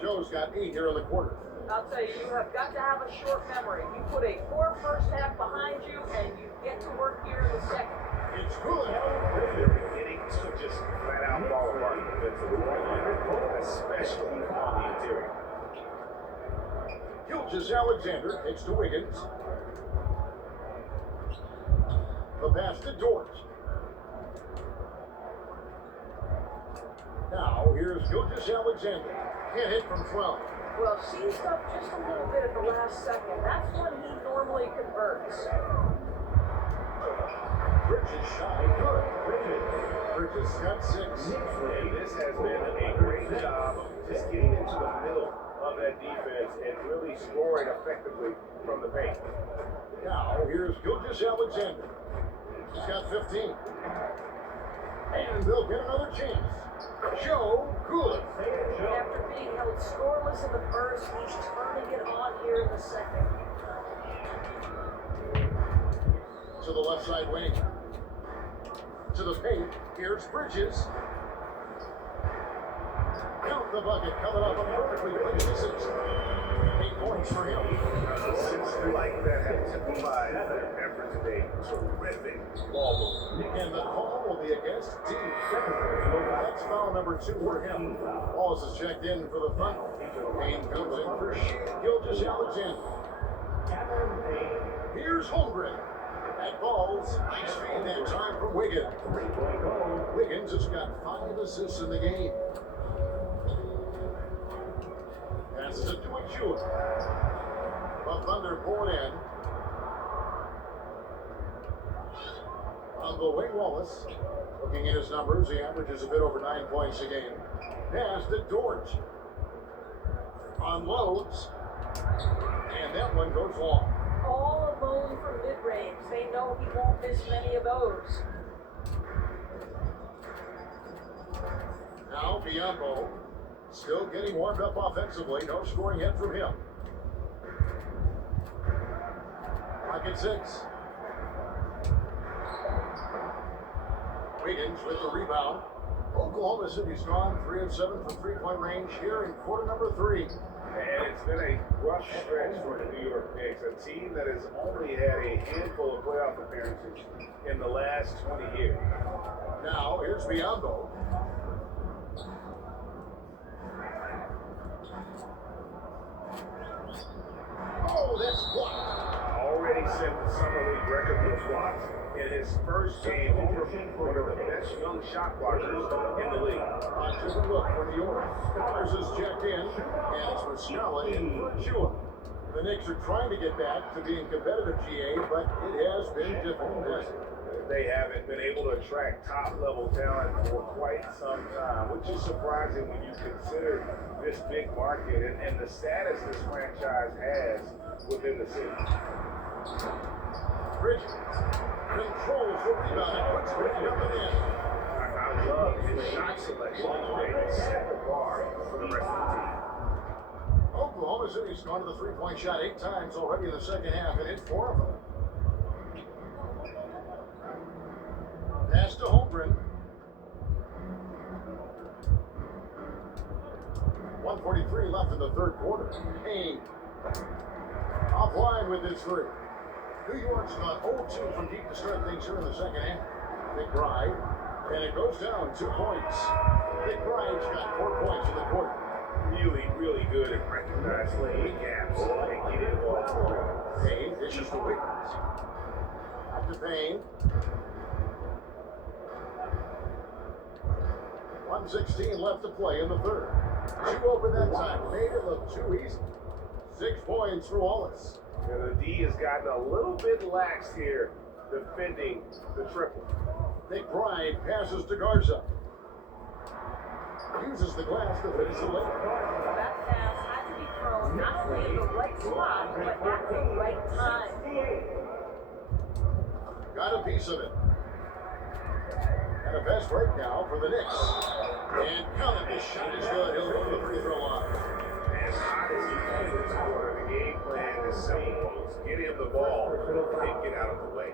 Joe's got 8 here in the quarter. I'll tell you, you have got to have a short memory. You put a poor first half behind you, and you get to work here in the second. It's good. They're beginning to just flat out fall apart defensively, especially on the interior. Gilgeous Gilgeous-Alexander takes to Wiggins. The pass to Dort. Now, here's Gilgeous-Alexander. Can't hit from 12. Well, seized up just a little bit at the last second. That's when he normally converts. Bridges shot good. Bridges got 6. And this has been a great job of just getting into the middle of that defense and really scoring effectively from the paint. Now, here's Gilgeous-Alexander. He's got 15. And they'll get another chance. Joe good. After being held scoreless in the first, he's turning it on here in the second. To the left side wing. To the paint. Here's Bridges. Count the bucket. Coming up a perfectly placed assist. 8 points for him. Assists like that have typified their effort today. Terrific ball movement. And the call will be against D. That's foul number 2 for him. Wallace is checked in for the Thunder. Payne comes in for Gilgeous-Alexander. Here's Holmgren. That ball's nice feed that time from Wiggins. Wiggins has got 5 assists in the game. Passes it to Achua. The Thunder pull it in. On the way, Wallace. Looking at his numbers, he averages a bit over 9 points a game. Pass to Dort. Unloads. And that one goes long. All alone from mid-range. They know he won't miss many of those. Now Bianco still getting warmed up offensively. No scoring yet from him. Pocket 6. Wiggins with the rebound. Oklahoma City's gone 3 of 7 from three-point range here in quarter number 3. And it's been a rough stretch for the New York Knicks, a team that has only had a handful of playoff appearances in the last 20 years. Now, here's Bianco. Oh, that's blocked. Already set the Summer League record for blocks in his first game over one of the best young shot blockers in the league. On to the look for New York. Connors is checked in, and it's Muscala in for Achua. The Knicks are trying to get back to being competitive, GA, but it has been difficult. They haven't been able to attract top-level talent for quite some time, which is surprising when you consider this big market and the status this franchise has within the city. Bridges controls the rebound and puts it up and in. I love his shot selection today. He set the bar for the rest of the team. Oklahoma City's gone to the three-point shot 8 times already in the second half and hit 4 of them. Pass to Holmgren. 1:43 left in the third quarter. Payne offline with his 3. New York's gone 0-2 from deep to start things here in the second half. McBride, and it goes down 2 points. McBride's got 4 points in the quarter. Really good at recognizing gaps and getting the ball to him. Payne dishes to Wiggins. Back to Payne. 1:16 left to play in the third. 2 open that time. Made it look too easy. 6 points for Wallace. And the D has gotten a little bit lax here defending the triple. McBride passes to Garza. Uses the glass to finish the layup. That pass had to be thrown not only in the right spot, but at the right time. Got a piece of it. And a fast break now for the Knicks. And Cullen, his shot is good. He'll go to the free throw line. As hot as he can this quarter, the game plan is simple. Get him the ball and get out of the way.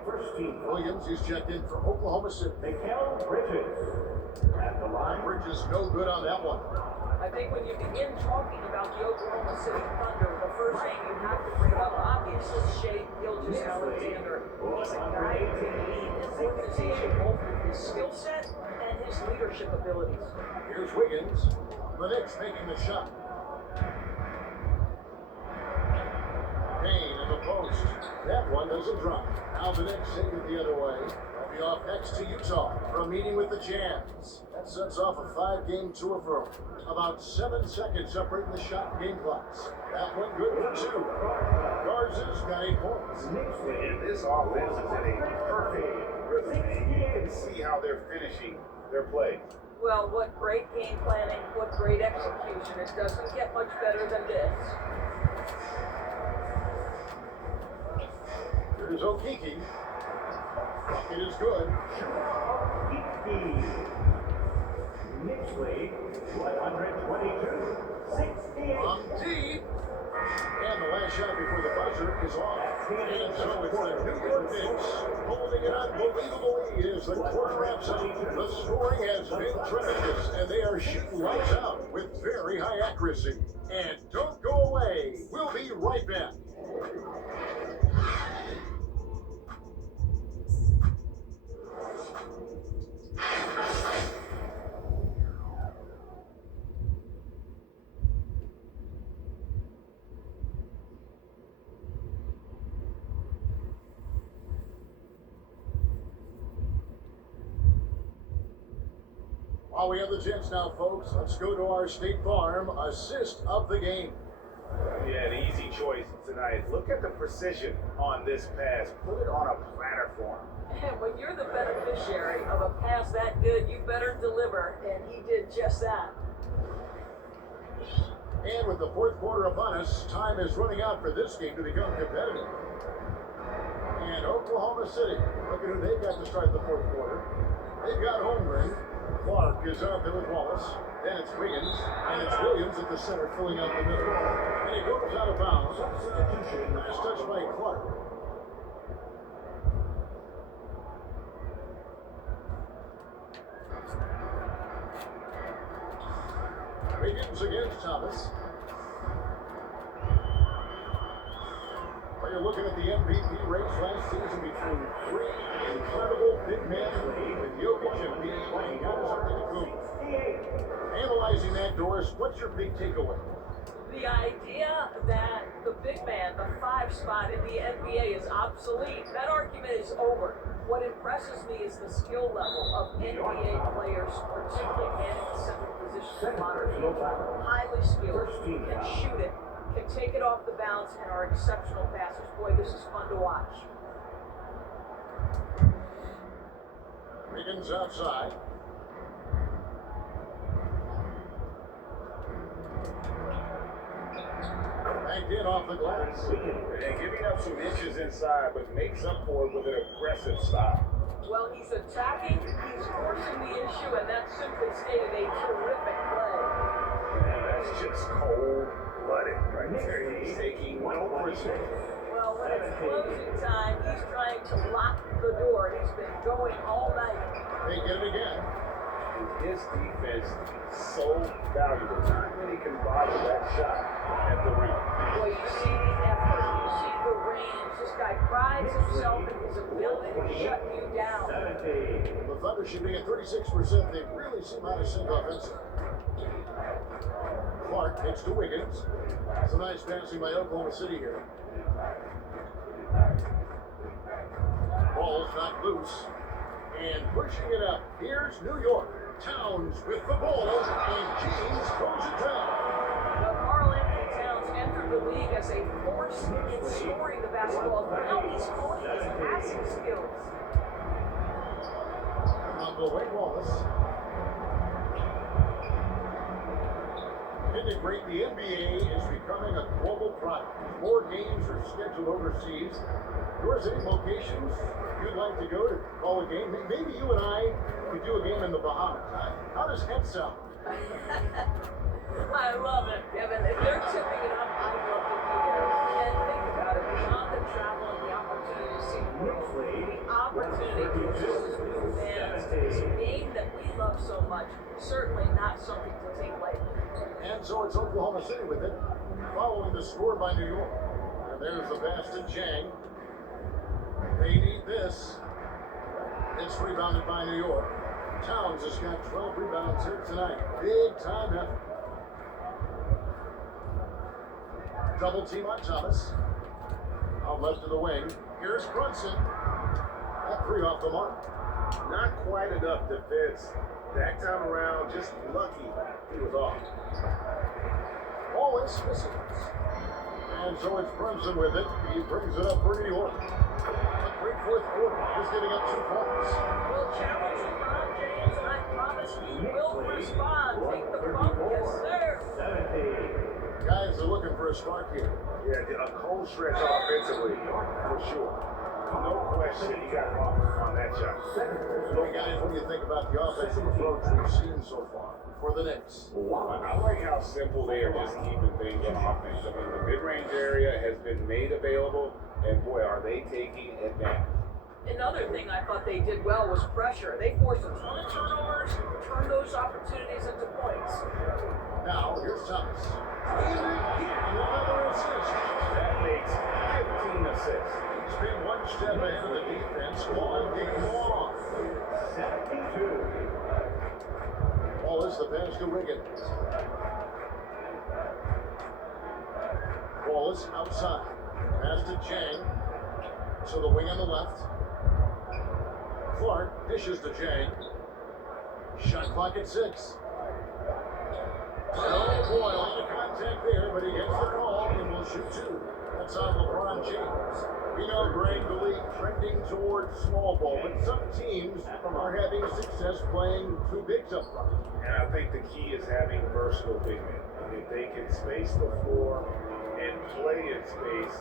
Williams is checked in for Oklahoma City. Bridges at the line. Bridges no good on that one. I think when you begin talking about the Oklahoma City Thunder, the first name you have to bring up, obviously, Shai Gilgeous-Alexander. He's a guy who can lead this organization both with his skill set and his leadership abilities. Here's Wiggins. The Knicks making the shot. post. That one doesn't drop. Now the Knicks take it the other way. They'll be off next to Utah for a meeting with the Jazz. That sets off a 5-game tour for about 7 seconds separating the shot and game clocks. That one good for 2. Garza's got 8 points. And this offense is in a perfect rhythm. You can see how they're finishing their play. Well, what great game planning, what great execution. It doesn't get much better than this. Here's Okeke. Bucket is good. Knicks lead 122-68. From deep. And the last shot before the buzzer is off. And so it's the New York Knicks holding an unbelievable lead as the quarter wraps up. The scoring has been tremendous, and they are shooting lights out with very high accuracy. And don't go away. We'll be right back. While we have the chance now, folks, let's go to our State Farm assist of the game. Yeah, an easy choice tonight. Look at the precision on this pass. Put it on a platter for him. And when you're the beneficiary of a pass that good, you better deliver, and he did just that. And with the fourth quarter upon us, time is running out for this game to become competitive. And Oklahoma City, look at who they've got to start the fourth quarter. They've got Holmgren. Clark is out there with Wallace. Then it's Wiggins. And it's Williams at the center filling out the middle. And he goes out of bounds. Last touch by Clark. Wiggins against Thomas. Well, you're looking at the MVP race last season between 3 incredible big men with Jokic and Embiid playing Giannis Antetokounmpo. Analyzing that, Doris, what's your big takeaway? The idea that the big man, the 5 spot in the NBA is obsolete, that argument is over. What impresses me is the skill level of NBA players, particularly man in the central position in modern football. Highly skilled, can shoot it, can take it off the bounce, and are exceptional passers. Boy, this is fun to watch. Wiggins outside. Banked in off the glass. And giving up some inches inside, but makes up for it with an aggressive stop. Well, he's attacking, he's forcing the issue, and that's simply stated a terrific play. And that's just cold-blooded right there. He's taking no prisoners. Well, when it's closing time, he's trying to lock the door. He's been going all night. They get it again. His defense so valuable. Not many can bother that shot at the rim. Boy, you see the effort, you see the range. This guy prides himself in his ability to shut you down. The Thunder shooting at 36%. They really seem out of sync offensively. Clark hits to Wiggins. It's a nice passing by Oklahoma City here. Ball's not loose. And pushing it up. Here's New York. Towns with the ball. And James throws it down. Well, Karl-Anthony Towns entered the league as a force in scoring the basketball. Now he's honing his passing skills. On the way, Wallace. Isn't it great? The NBA is becoming a global product. More games are scheduled overseas. Yours, any locations you'd like to go to call a game? Maybe you and I could do a game in the Bahamas. How does that sound? I love it, Kevin. If they're tipping it up, I'd love to be there. And think about it, beyond the travel and the opportunity to see briefly, the opportunity to introduce new fans to this game that we love so much, certainly not something to take lightly. And so it's Oklahoma City with it, following the score by New York. And there's the pass to Jang. They need this. It's rebounded by New York. Towns has got 12 rebounds here tonight. Big time effort. Double team on Thomas. Out left of the wing. Here's Brunson. That 3 off the mark. Not quite enough defense. That time around, just lucky he was off. Wallace misses. And so it's Brunson with it. He brings it up for New York. A great fourth quarter. He's giving up 2 points. We'll challenge LeBron James, and I promise he will respond. Take the bump, yes sir. 70. Guys are looking for a spark here. Yeah, a cold stretch offensively, for sure. No question he got off on that shot. Guys, what do you think about the offensive approach we've seen so far for the Knicks? I like how simple they are just keeping things on offense. I mean, the mid-range area has been made available, and boy, are they taking advantage. Another thing I thought they did well was pressure. They forced a ton of turnovers, turned those opportunities into points. Now, here's Thomas. Another assist. That makes 15 assists. He's been one step ahead of the defense all game long. 72. Wallace, the pass to Wiggins. Wallace outside. Pass to Jang. To the wing on the left. Clark dishes to Jang. Shot clock at 6. Oh boy, a lot of contact there, but he gets the call and will shoot 2. That's on LeBron James. We know, Greg, the league trending towards small ball, but some teams are having success playing 2 bigs up front. And I think the key is having versatile big men. If they can space the floor and play in space,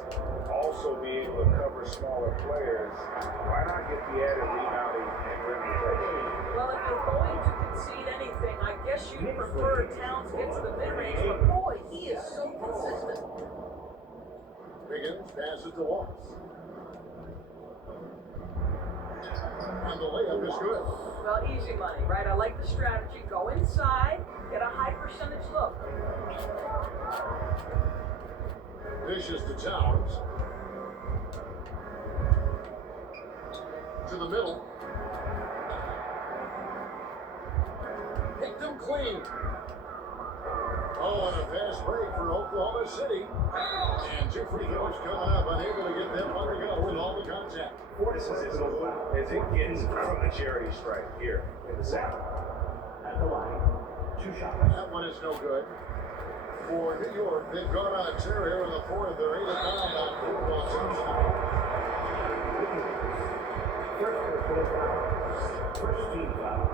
also be able to cover smaller players, why not get the added rebounding and rim protection? Well, if you're going to concede anything, I guess you'd prefer Towns get to the mid-range, but boy, he is so consistent. Wiggins passes to Wallace. And the layup is good. Well, easy money, right? I like the strategy. Go inside, get a high percentage look. Dishes to Towns. To the middle. Picked him clean. Oh, and a fast break for Oklahoma City. And 2 free throws coming up, unable to get that one to go with all the contact. This is as low as it gets from the charity stripe here in the South. At the line. 2 shots. That one is no good. For New York, they've gone on a tear here in the 4th. They're 8 down on football teams. First personal foul. First team foul.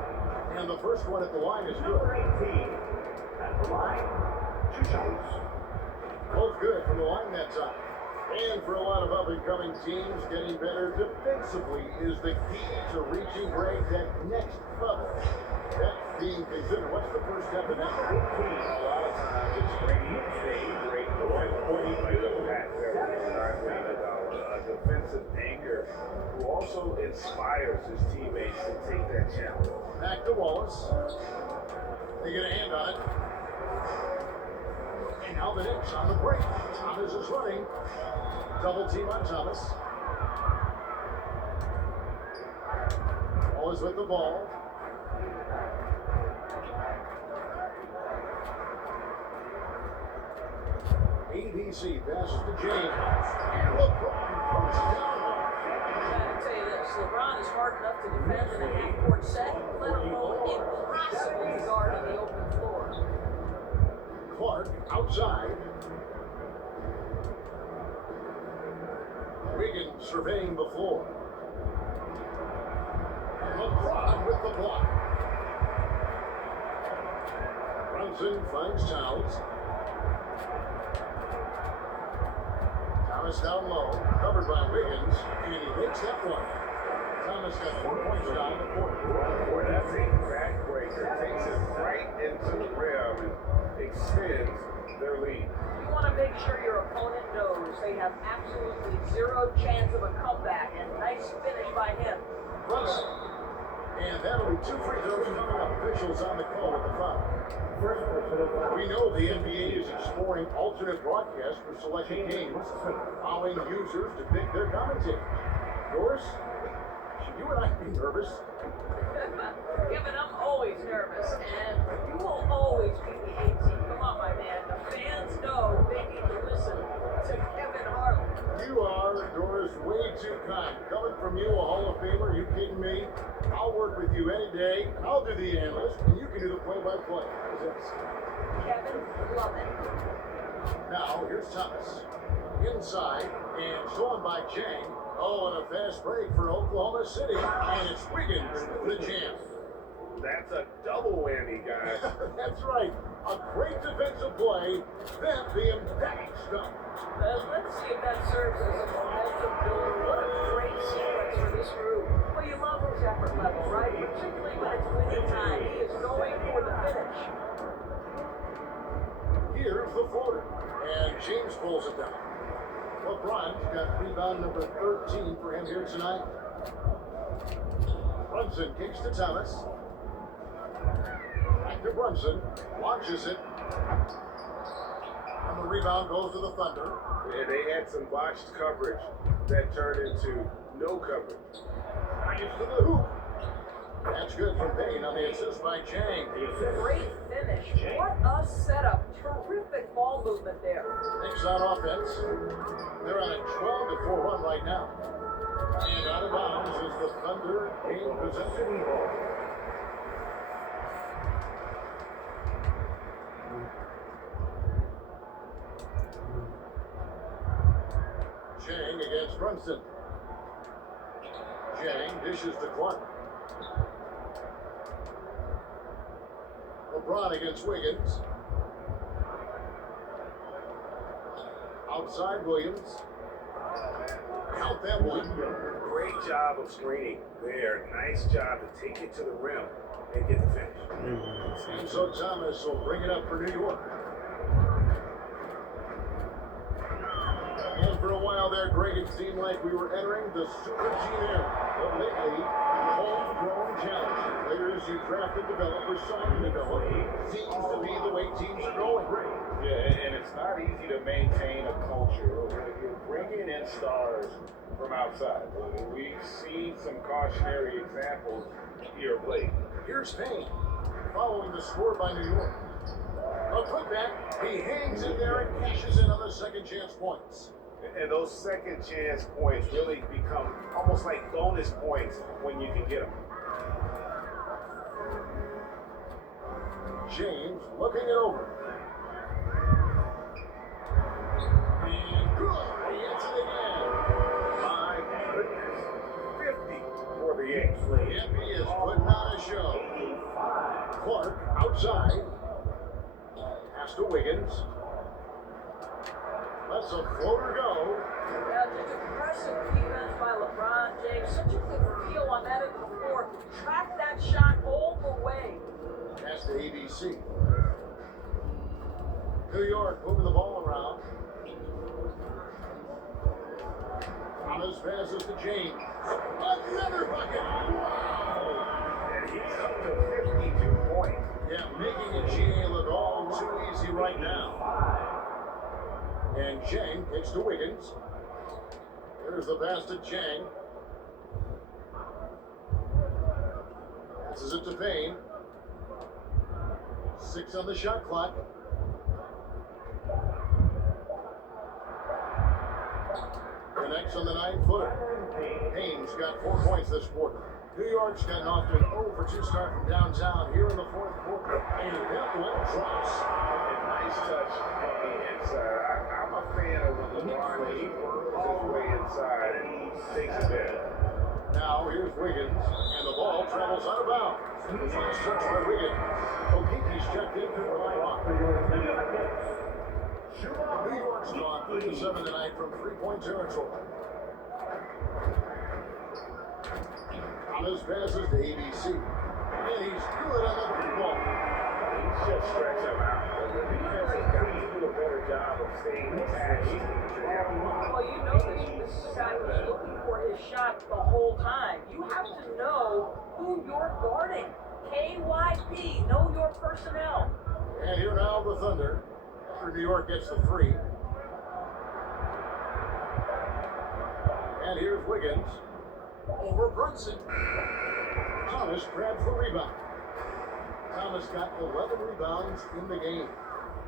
And the first one at the line is good. Number 18. At the line. 2 shots. Both good from the line that time. And for a lot of up-and-coming teams, getting better defensively is the key to reaching, Greg, that next level. That being considered, what's the first step in that? A lot of times it's bringing a great defense. Like the Pat Beverly, a defensive anchor who also inspires his teammates to take that challenge. Back to Wallace. They get a hand on it. And now the Knicks on the break. Thomas is running. Double team on Thomas. Wallace with the ball. ABC passes to James. And LeBron comes down. I gotta tell you this, LeBron is hard enough to defend in a half-court set, let alone impossible to guard on the open floor. Clark outside. Wiggins surveying the floor. LeBron with the block. Brunson finds Towns. Thomas down low, covered by Wiggins, and he makes that one. Thomas got 4 points down in the 4th. Boy, that's a backbreaker. Takes it right into the rim and extends their lead. You want to make sure your opponent knows they have absolutely zero chance of a comeback, and nice finish by him. Brunson. And that'll be 2 free throws coming up. Officials on the call with the foul. First personal foul. We know the NBA is exploring alternate broadcasts for selected games, allowing users to pick their commentators. Yours? Should you and I be nervous? Kevin, I'm always nervous, and you will always be the 18. Come on, my man. The fans know they need to listen to Kevin Harlan. You are play-by-play. Kevin, love it. Now, here's Thomas. Inside, and stolen by Chang. Oh, and a fast break for Oklahoma City. And it's Wiggins with the jam. That's a double whammy, guys. That's right. A great defensive play, then the emphatic stuff. Let's see if that serves as a momentum builder. What a great sequence for this group. Well, you love his effort level, right? Particularly when it's winning time. He is going for the finish. Here's the floater, and James pulls it down. LeBron's got rebound number 13 for him here tonight. Brunson kicks to Thomas. Back to Brunson, launches it. And the rebound goes to the Thunder. Yeah, they had some botched coverage that turned into no coverage. Gets to the hoop. That's good from Payne on the assist by Chang. Great finish. What a setup. Terrific ball movement there. Knicks on offense. They're on a 12-4 run right now. And out of bounds is the Thunder gain possession. Chang against Brunson. Chang dishes to Clark. LeBron against Wiggins. Outside Williams. Count that one. Great job of screening there. Nice job to take it to the rim and get the finish. And so Thomas will bring it up for New York. And for a while there, Greg, it seemed like we were entering the Super Team era. But lately, homegrown challenge. Players you draft and develop or sign and develop seems to be the way teams are going. Yeah, and it's not easy to maintain a culture where you're bringing in stars from outside. We've seen some cautionary examples here of late. Here's Payne, following the score by New York. A putback, he hangs in there and cashes in on the second chance points. And those second chance points really become almost like bonus points when you can get them. James looking it over. And good, he hits it again. My goodness. 50 for the Knicks. Yep, he is putting on a show. Clark outside. Pass to Wiggins. Lets a floater go. Yeah, just aggressive defense by LeBron James. Such a good feel on that end of the floor. Track that shot all the way. Pass to ABC. New York moving the ball around. Thomas passes to James. Another bucket! Wow! And he's up to 52 points. Yeah, making it GA look all too easy right now. And Chang kicks to Wiggins. There's the pass to Chang. Passes it to Payne. 6 on the shot clock. Connects on the 9-footer. Payne's got 4 points this quarter. New York's gotten off to an 0 for 2 start from downtown here in the fourth quarter. And that one drops. And nice touch on the inside. I'm a fan of when LeBron, he works his way inside and he takes it in. Now here's Wiggins, and the ball travels out of bounds. First touch by Wiggins. Okiki's checked in for the block. New York's gone 37 tonight from three-point territory. Thomas passes to ABC. And he's good on the three ball. He's just stretching him out. The defense has got to do a better job of staying attached to him. Well, you know this is a guy who's looking for his shot the whole time. You have to know who you're guarding. KYP, know your personnel. And here now the Thunder. After New York gets the 3. And here's Wiggins. Over Brunson. Thomas grabs the rebound. Thomas got 11 rebounds in the game.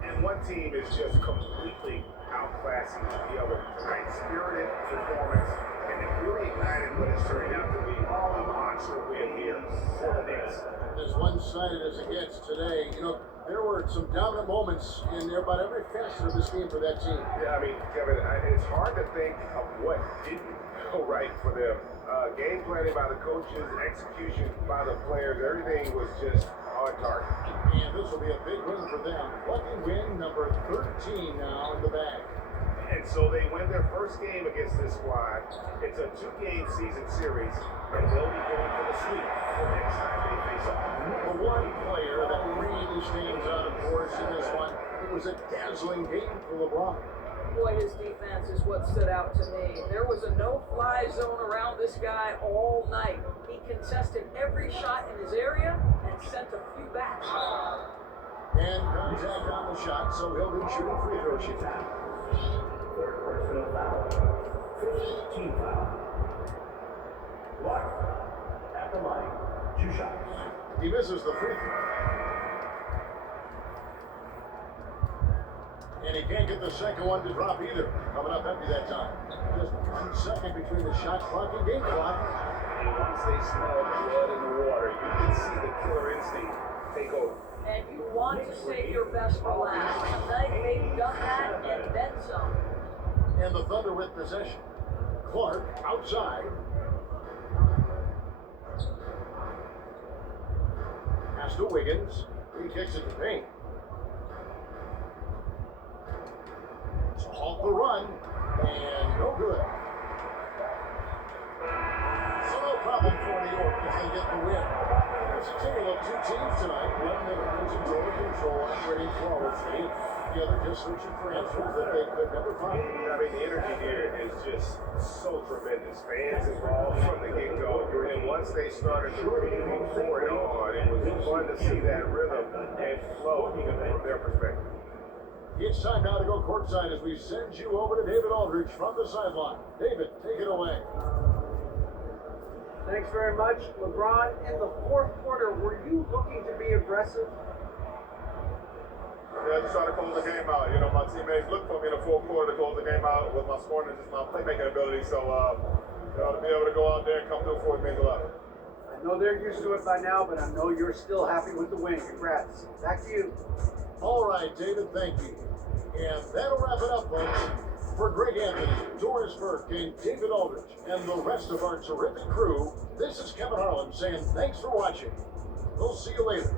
And one team is just completely outclassing the other tonight. Spirited performance, and it really ignited what is turning out to be a monster win here for the Knicks. As one-sided as it gets today, you know, there were some dominant moments in there about every facet of this game for that team. Yeah, I mean, Kevin, it's hard to think of what didn't go right for them. Game planning by the coaches, execution by the players, everything was just on target. And this will be a big win for them. Lucky win number 13 now in the bag. And so they win their first game against this squad. It's a 2-game season series, and they'll be going for the sweep the next time they face off. The one player that really stands out, of course, in this one, it was a dazzling game for LeBron. Boy, his defense is what stood out to me. There was a no-fly zone around this guy all night. He contested every shot in his area and sent a few back. And contact on the shot, so he'll be shooting free throw shoot. Third personal foul. First team foul. Clark at the line. 2 shots. He misses the free throw. And he can't get the second one to drop either. Coming up empty that time. Just 1 second between the shot clock and game clock. And once they smell the blood in the water, you can see the killer instinct take over. And you want to save your best for last. Tonight they've done that and then some. And the Thunder with possession. Clark outside. Pass to Wiggins. He kicks it to Payne. To halt the run. And no good. So no problem for New York if they get the win. There's a tale of 2 teams tonight. One that was in total control, operating flawlessly. The other just searching for answers that they could never find. I mean, the energy here is just so tremendous. Fans involved from the get-go. And once they started to really pour it on, it was fun to see that rhythm and flow even from their perspective. It's time now to go courtside as we send you over to David Aldridge from the sideline. David, take it away. Thanks very much. LeBron, in the fourth quarter, were you looking to be aggressive? Yeah, just trying to close the game out. You know, my teammates looked for me in the fourth quarter to close the game out with my scoring and just my playmaking ability. So, you know, to be able to go out there and come through for it means a lot. I know they're used to it by now, but I know you're still happy with the win. Congrats. Back to you. All right, David, thank you. And that'll wrap it up, folks. For Greg Anthony, Doris Burke, and David Aldridge, and the rest of our terrific crew, this is Kevin Harlan saying thanks for watching. We'll see you later.